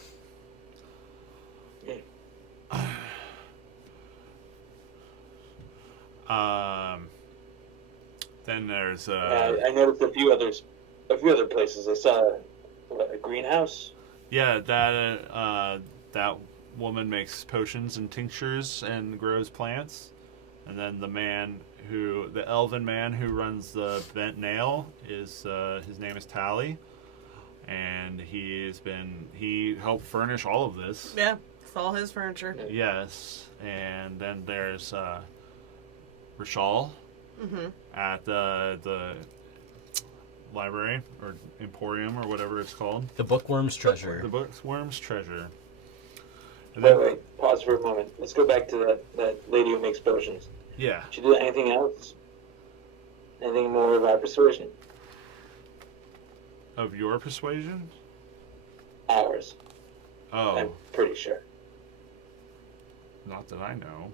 Then there's I noticed a few other places. I saw a greenhouse. yeah, that woman makes potions and tinctures and grows plants, and then the elven man who runs the Bent Nail is his name is Tally, and he helped furnish all of this. Yeah. It's all his furniture. Yes, and then there's Rishal Mm-hmm. at the library or emporium or whatever it's called. The bookworm's treasure. The bookworm's treasure. And then, Wait. Pause for a moment. Let's go back to that lady who makes potions. yeah, Did she do anything else? Anything more about persuasion? of your persuasion. Ours. Oh, I'm pretty sure. not that I know.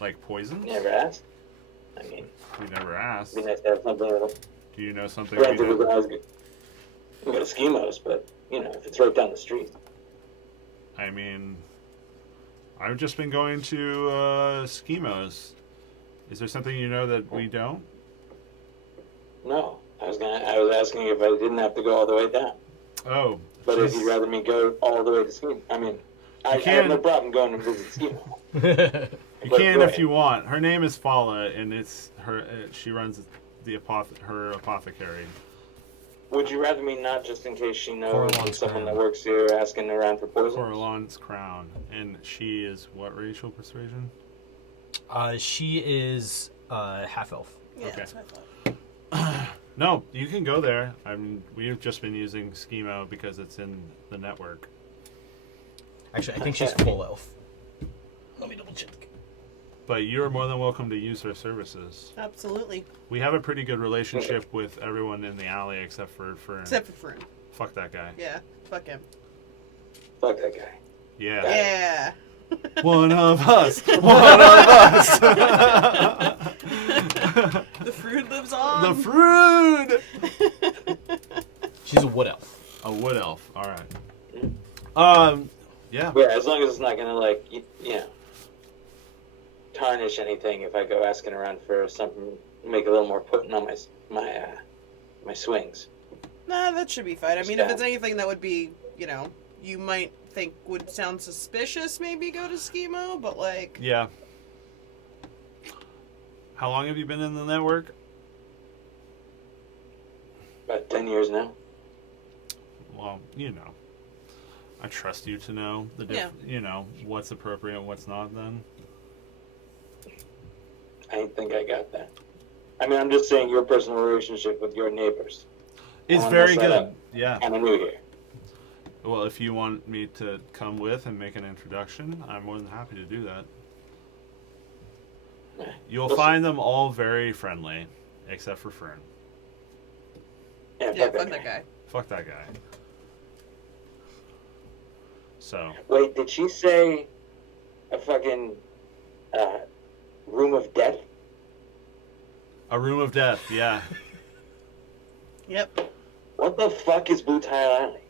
Like poisons? Never asked. I mean, We never asked. it'd be nice to have something that'll. Do you know something? Granted, We we can always go to schemos, but if it's right down the street. I mean, I've just been going to schemos. Is there something you know that we don't? No, I was asking if I didn't have to go all the way down. Oh, But if she's- you'd rather me go all the way to scheme, I mean, I can. have no problem going and visit schemo. You But can go if ahead. you want. Her name is Fala, and it's her. She runs her apothecary. Would you rather me not, just in case she knows Coralon's someone Crown. that works here asking around for poison? Coralon's Crown, and she is what racial persuasion? She is half elf. Yeah, Okay. that's what I thought. No, you can go there. I mean, we've just been using Schemo because it's in the network. Actually, I think she's full elf. Let me double check. But you're more than welcome to use her services. Absolutely. We have a pretty good relationship with everyone in the alley except for Fern. Except for Fern. Fuck that guy. Yeah. Fuck him. Fuck that guy. Yeah. Yeah. One of us. One of us. The fruit lives on. The fruit. She's a wood elf. A wood elf. All right. Yeah. Yeah, as long as it's not gonna like you know tarnish anything. If I go asking around for something, make a little more potent on my swings. Nah, that should be fine. I mean, if it's anything that would be, you might think would sound suspicious, maybe go to Schemo, but like... Yeah. How long have you been in the network? About 10 years now. Well, I trust you to know what's appropriate and what's not then. I think I got that. I mean, I'm just saying your personal relationship with your neighbors. It's very good. Yeah. Kind of new here. Well, if you want me to come with and make an introduction, I'm more than happy to do that. You'll find them all very friendly, except for Fern. Yeah, Yeah, fuck that guy. Fuck that guy. So. Wait, did she say a fucking room of death? A room of death, yeah. Yep. What the fuck is Blue Tile Alley?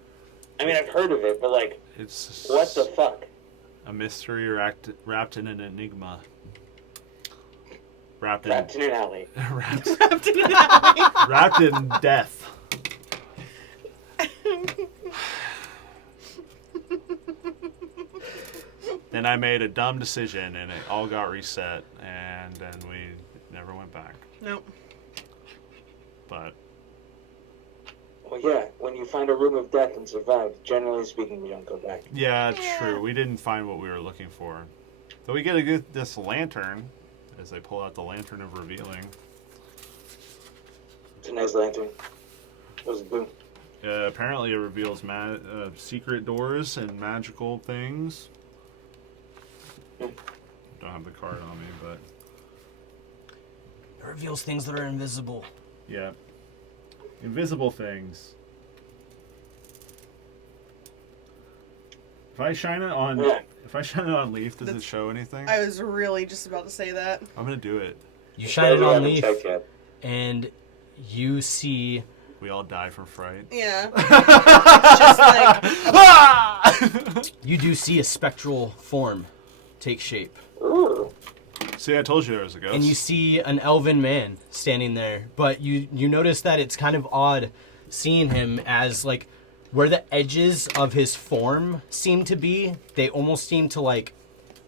I mean, I've heard of it, but like, It's what the fuck? a mystery wrapped in an enigma. Wrapped in an alley. wrapped, Wrapped in an alley. wrapped in death. Then I made a dumb decision and it all got reset and then we never went back. Nope. But Well, yeah, when you find a room of death and survive, generally speaking, you don't go back. yeah, it's true. We didn't find what we were looking for. So we get this lantern as they pull out the lantern of revealing. It's a nice lantern. What does it do? Apparently it reveals secret doors and magical things. Don't have the card on me, but It reveals things that are invisible. yeah. Invisible things. If I shine it on Leaf, does it show anything? I was really just about to say that. I'm gonna do it. You shine it We on haven't Leaf, checked yet. and you see... We all die from fright. Yeah. It's just like... You do see a spectral form take shape. Ooh. See, I told you there was a ghost. And you see an elven man standing there, but you notice that it's kind of odd seeing him as, like, where the edges of his form seem to be, they almost seem to, like,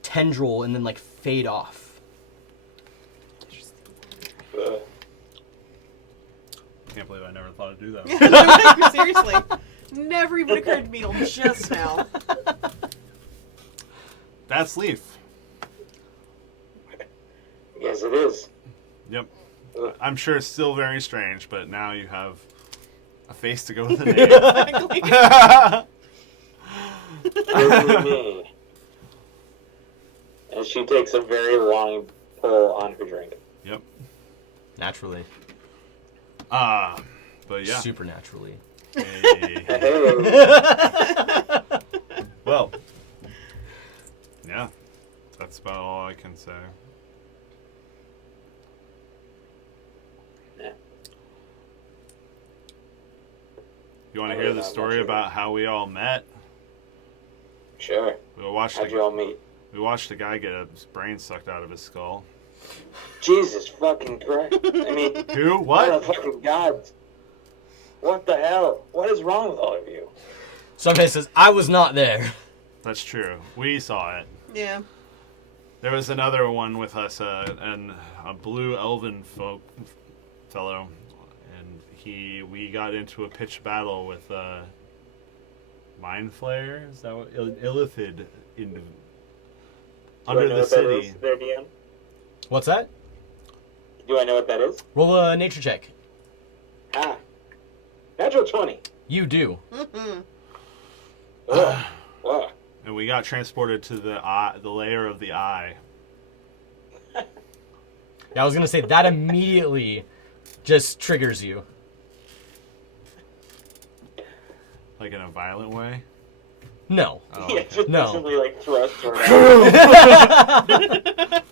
tendril and then, like, fade off. Can't believe I never thought to do that. Seriously. Never even occurred to me till just now. That's Leaf. Yes, it is. Yep. I'm sure it's still very strange, but now you have a face to go with the name. Exactly. Look at me. And she takes a very long pull on her drink. Yep. Naturally. But yeah. Supernaturally. Hey. Hey. Well. Yeah. That's about all I can say. Yeah. You want to hear the story about how we all met? Sure. We watched How'd you all meet? We watched a guy get his brain sucked out of his skull. Jesus fucking Christ. I mean, Who? oh What? fucking God. What the hell? What is wrong with all of you? Somebody says, I was not there. That's true. We saw it. Yeah. There was another one with us, and a blue elven fellow, and we got into a pitched battle with Mind Flayer. Is that what Illithid in under the city? There, DM? What's that? Do I know what that is? Roll a nature check. Ah. Natural 20. You do. Mm-hmm. Ugh. Wow. And we got transported to the layer of the eye. Yeah, I was gonna say that immediately just triggers you. Like in a violent way? No. Oh, Yeah, okay. just No. instantly like thrust her out.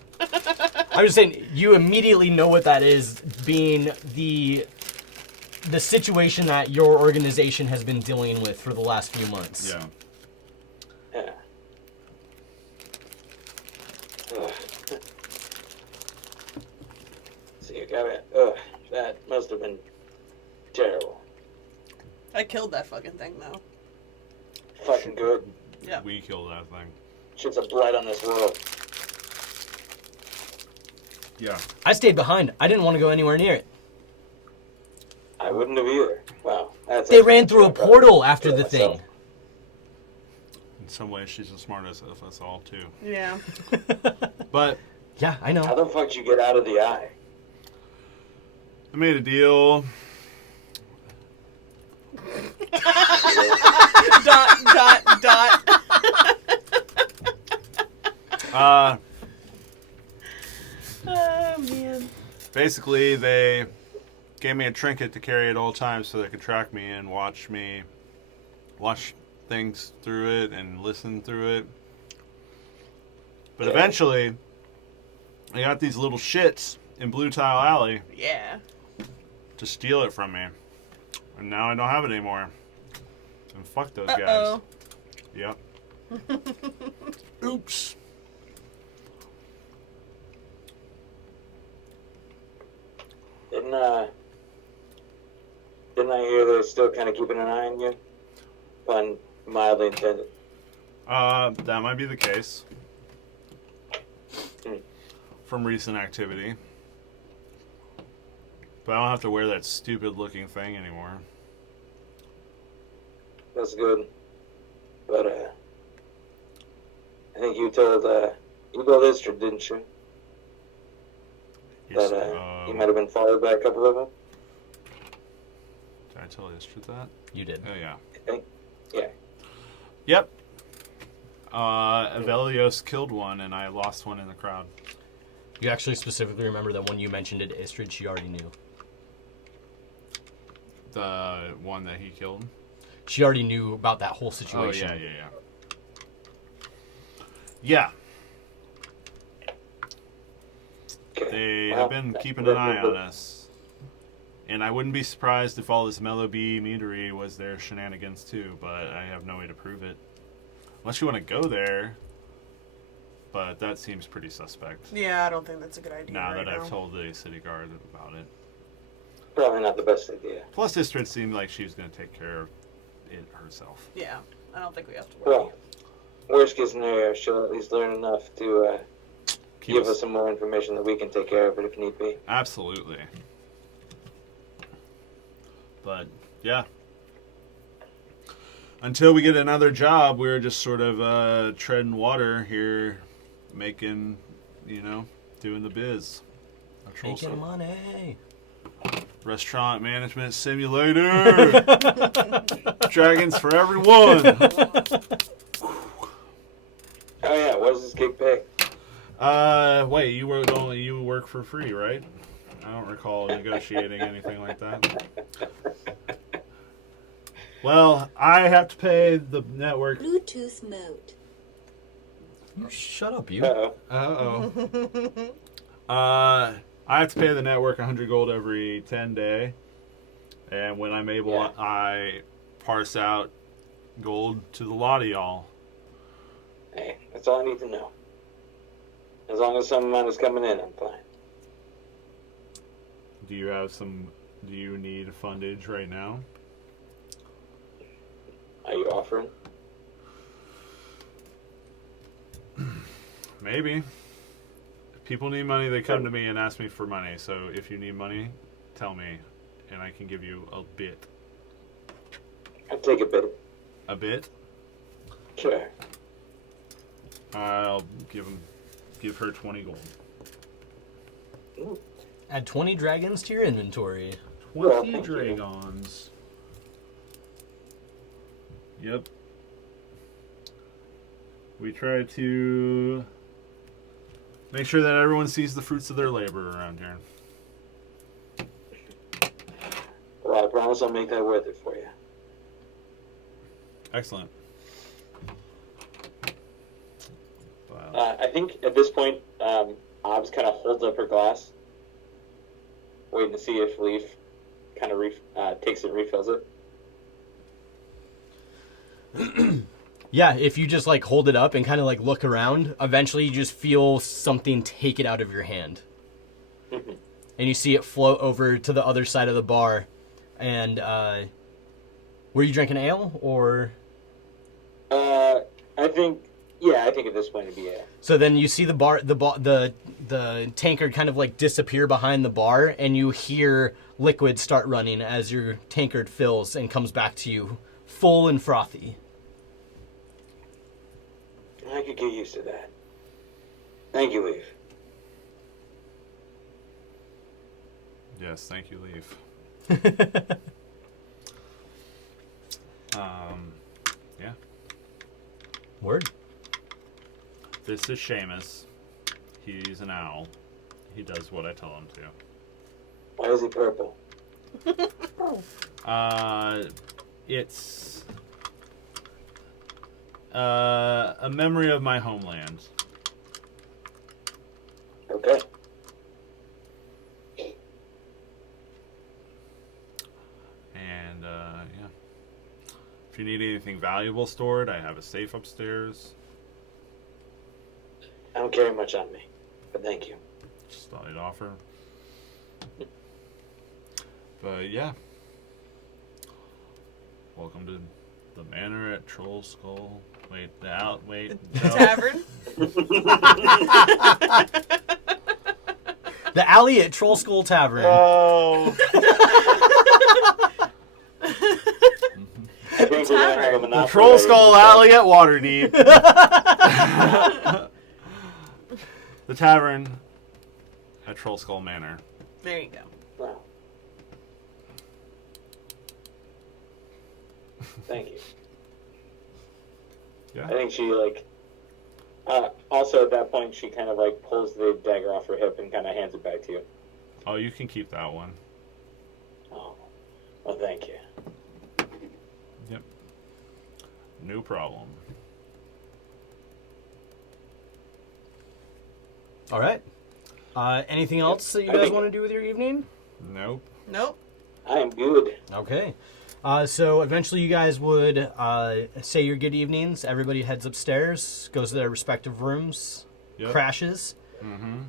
I'm just saying, you immediately know what that is, being the situation that your organization has been dealing with for the last few months. Yeah. Yeah. Ugh. So you got it. Ugh, that must have been terrible. I killed that fucking thing though. Fucking good. Yeah. We killed that thing. Shit's a blight on this world. Yeah. I stayed behind. I didn't want to go anywhere near it. I wouldn't have either. Wow. That's They ran through a portal after the myself. thing. In some ways, she's the smartest of us all, too. Yeah. But Yeah, I How know. the fuck did you get out of the eye? I made a deal. dot. Oh man. Basically, they gave me a trinket to carry at all times so they could track me and watch things through it and listen through it. But eventually, I got these little shits in Blue Tile Alley Yeah. to steal it from me. And now I don't have it anymore. And fuck those guys. Uh-oh. Yep. Oops. Didn't I hear they're still kind of keeping an eye on you? Pun mildly intended. That might be the case. Hmm. From recent activity. But I don't have to wear that stupid looking thing anymore. That's good. But, I think you told Istrid, didn't you? That, you might have been followed by a couple of them? Did I tell Istrid that? You did. Oh, yeah. I think. Yeah. Yep. Avelios killed one, and I lost one in the crowd. You actually specifically remember that when you mentioned it to Istrid, she already knew. The one that he killed? She already knew about that whole Oh, situation. yeah. Yeah. Okay. They Well, have been keeping an eye on us. And I wouldn't be surprised if all this Mellow Bee meadery was their shenanigans too, but I have no way to prove it. Unless you want to go there. But that seems pretty suspect. Yeah, I don't think that's a good idea. Now right that I've now. told the city guard about it. Probably not the best idea. Plus, Istrid seemed like she was going to take care of it herself. Yeah, I don't think we have to worry. Well, worst case scenario, she'll at least learn enough to give us some more information that we can take care of it if need be. Absolutely. But, yeah. Until we get another job, we're just sort of treading water here, making, doing the biz. Making money. Restaurant management simulator. Dragons for everyone. Oh yeah, what does this gig pay? Wait, you work for free, right? I don't recall negotiating anything like that. Well, I have to pay the network. Bluetooth mode. You shut up, you. Uh-oh. I have to pay the network 100 gold every 10 day. And when I'm able, Yeah. I parse out gold to the lot of y'all. Hey, that's all I need to know. As long as some amount is coming in, I'm fine. Do you need fundage right now? Are you offering? Maybe. If people need money, they come to me and ask me for money. So if you need money, tell me, and I can give you a bit. I'll take a bit. A bit? Sure. I'll give her 20 gold. Ooh. Add 20 dragons to your inventory. 20 Well, thank you. dragons. Yep. We try to make sure that everyone sees the fruits of their labor around here. Well, I promise I'll make that worth it for you. Excellent. I think at this point, Hobbs kind of holds up her glass, waiting to see if Leaf kind of takes it and refills it. Yeah, if you just like hold it up and kind of like look around, eventually you just feel something take it out of your hand. Mm-hmm. And you see it float over to the other side of the bar. And were you drinking ale or? I think at this point it'd be ale. So then you see the tankard kind of like disappear behind the bar, and you hear liquid start running as your tankard fills and comes back to you full and frothy. I could get used to that. Thank you, Leaf. Yes, thank you, Leaf. Yeah. Word. This is Seamus. He's an owl. He does what I tell him to. Why is he purple? It's a memory of my homeland. Okay. And yeah. If you need anything valuable stored, I have a safe upstairs. I don't carry much on me, but thank you. Just thought I'd offer. But yeah. Welcome to the manor at Troll Skull. Wait, no. Tavern. The alley at Troll Skull Tavern. Oh. I think we're gonna have a The monopoly. Troll Skull Alley at Waterdeep. The tavern at Troll Skull Manor. There you go. Wow. Thank you. Yeah. I think she also at that point she kind of like pulls the dagger off her hip and kind of hands it back to you. Oh, you can keep that one. Oh, well, thank you. Yep. No problem. All right. Anything else that you guys want to do with your evening? Nope. Nope. I am good. Okay. So eventually you guys would say your good evenings. Everybody heads upstairs, goes to their respective rooms, Yep. crashes. Mm-hmm.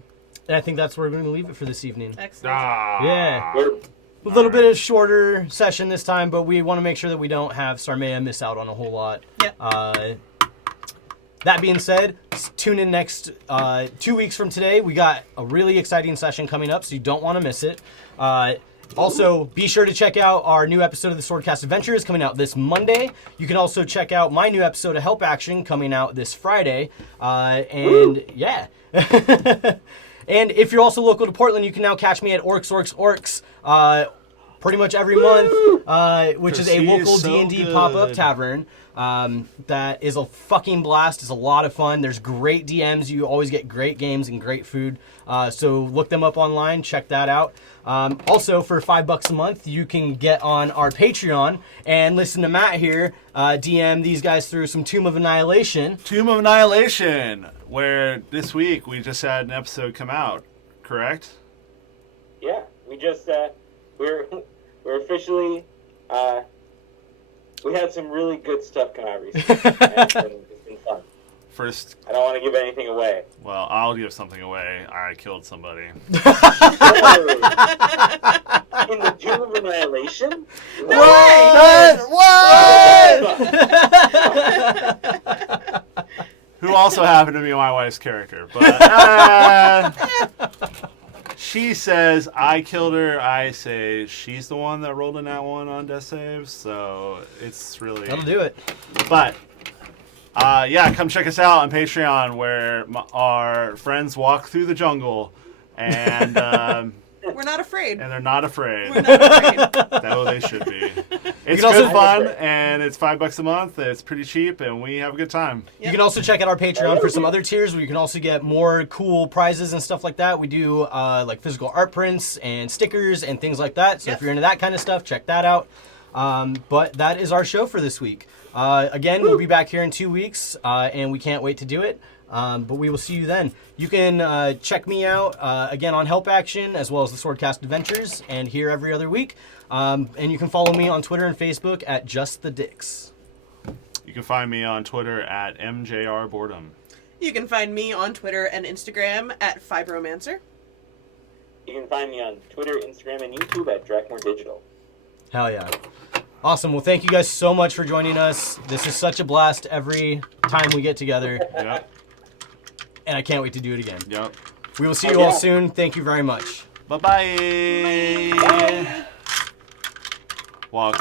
And I think that's where we're going to leave it for this evening. Excellent. Yeah. We're A little bit of shorter session this time, but we want to make sure that we don't have Sarmea miss out on a whole lot. Yep. That being said, tune in next 2 weeks from today. We got a really exciting session coming up, so you don't want to miss it. Also, be sure to check out our new episode of the Swordcast Adventures coming out this Monday. You can also check out my new episode of Help Action coming out this Friday. Yeah. And if you're also local to Portland, you can now catch me at Orcs pretty much every month, which is a He is local so D&D good. pop-up tavern. That is a fucking blast. It's a lot of fun. There's great DMs. You always get great games and great food. So look them up online. Check that out. Also, for $5 a month, you can get on our Patreon and listen to Matt here DM these guys through some Tomb of Annihilation. Tomb of Annihilation, where this week we just had an episode come out, correct? Yeah, we just we're officially we had some really good stuff come out recently. And it's been fun. First, I don't want to give anything away. well, I'll give something away. I killed somebody. In the Tomb of Annihilation? Who also happened to be my wife's character. But she says I killed her. I say she's the one that rolled in that one on death saves. So it's really... That'll do it. But, yeah, come check us out on Patreon where our friends walk through the jungle and We're not afraid. And they're not afraid. We're not afraid. Though they should be. It's can also- good fun, and it's $5 a month. It's pretty cheap, and we have a good time. You can also check out our Patreon for some other tiers where you can also get more cool prizes and stuff like that. We do like physical art prints and stickers and things like that. So if you're into that kind of stuff, check that out. But that is our show for this week. Again, we'll be back here in 2 weeks, and we can't wait to do it. But we will see you then. You can check me out again on Help Action as well as the Swordcast Adventures, and here every other week. And you can follow me on Twitter and Facebook at Just the Dicks. You can find me on Twitter at MJRBoredom. You can find me on Twitter and Instagram at Fibromancer. You can find me on Twitter, Instagram, and YouTube at Drakmore Digital. Hell yeah. Awesome. Well, thank you guys so much for joining us. This is such a blast every time we get together, Yep. and I can't wait to do it again. Yep. We will see you all soon. Thank you very much. Bye-bye. Wow,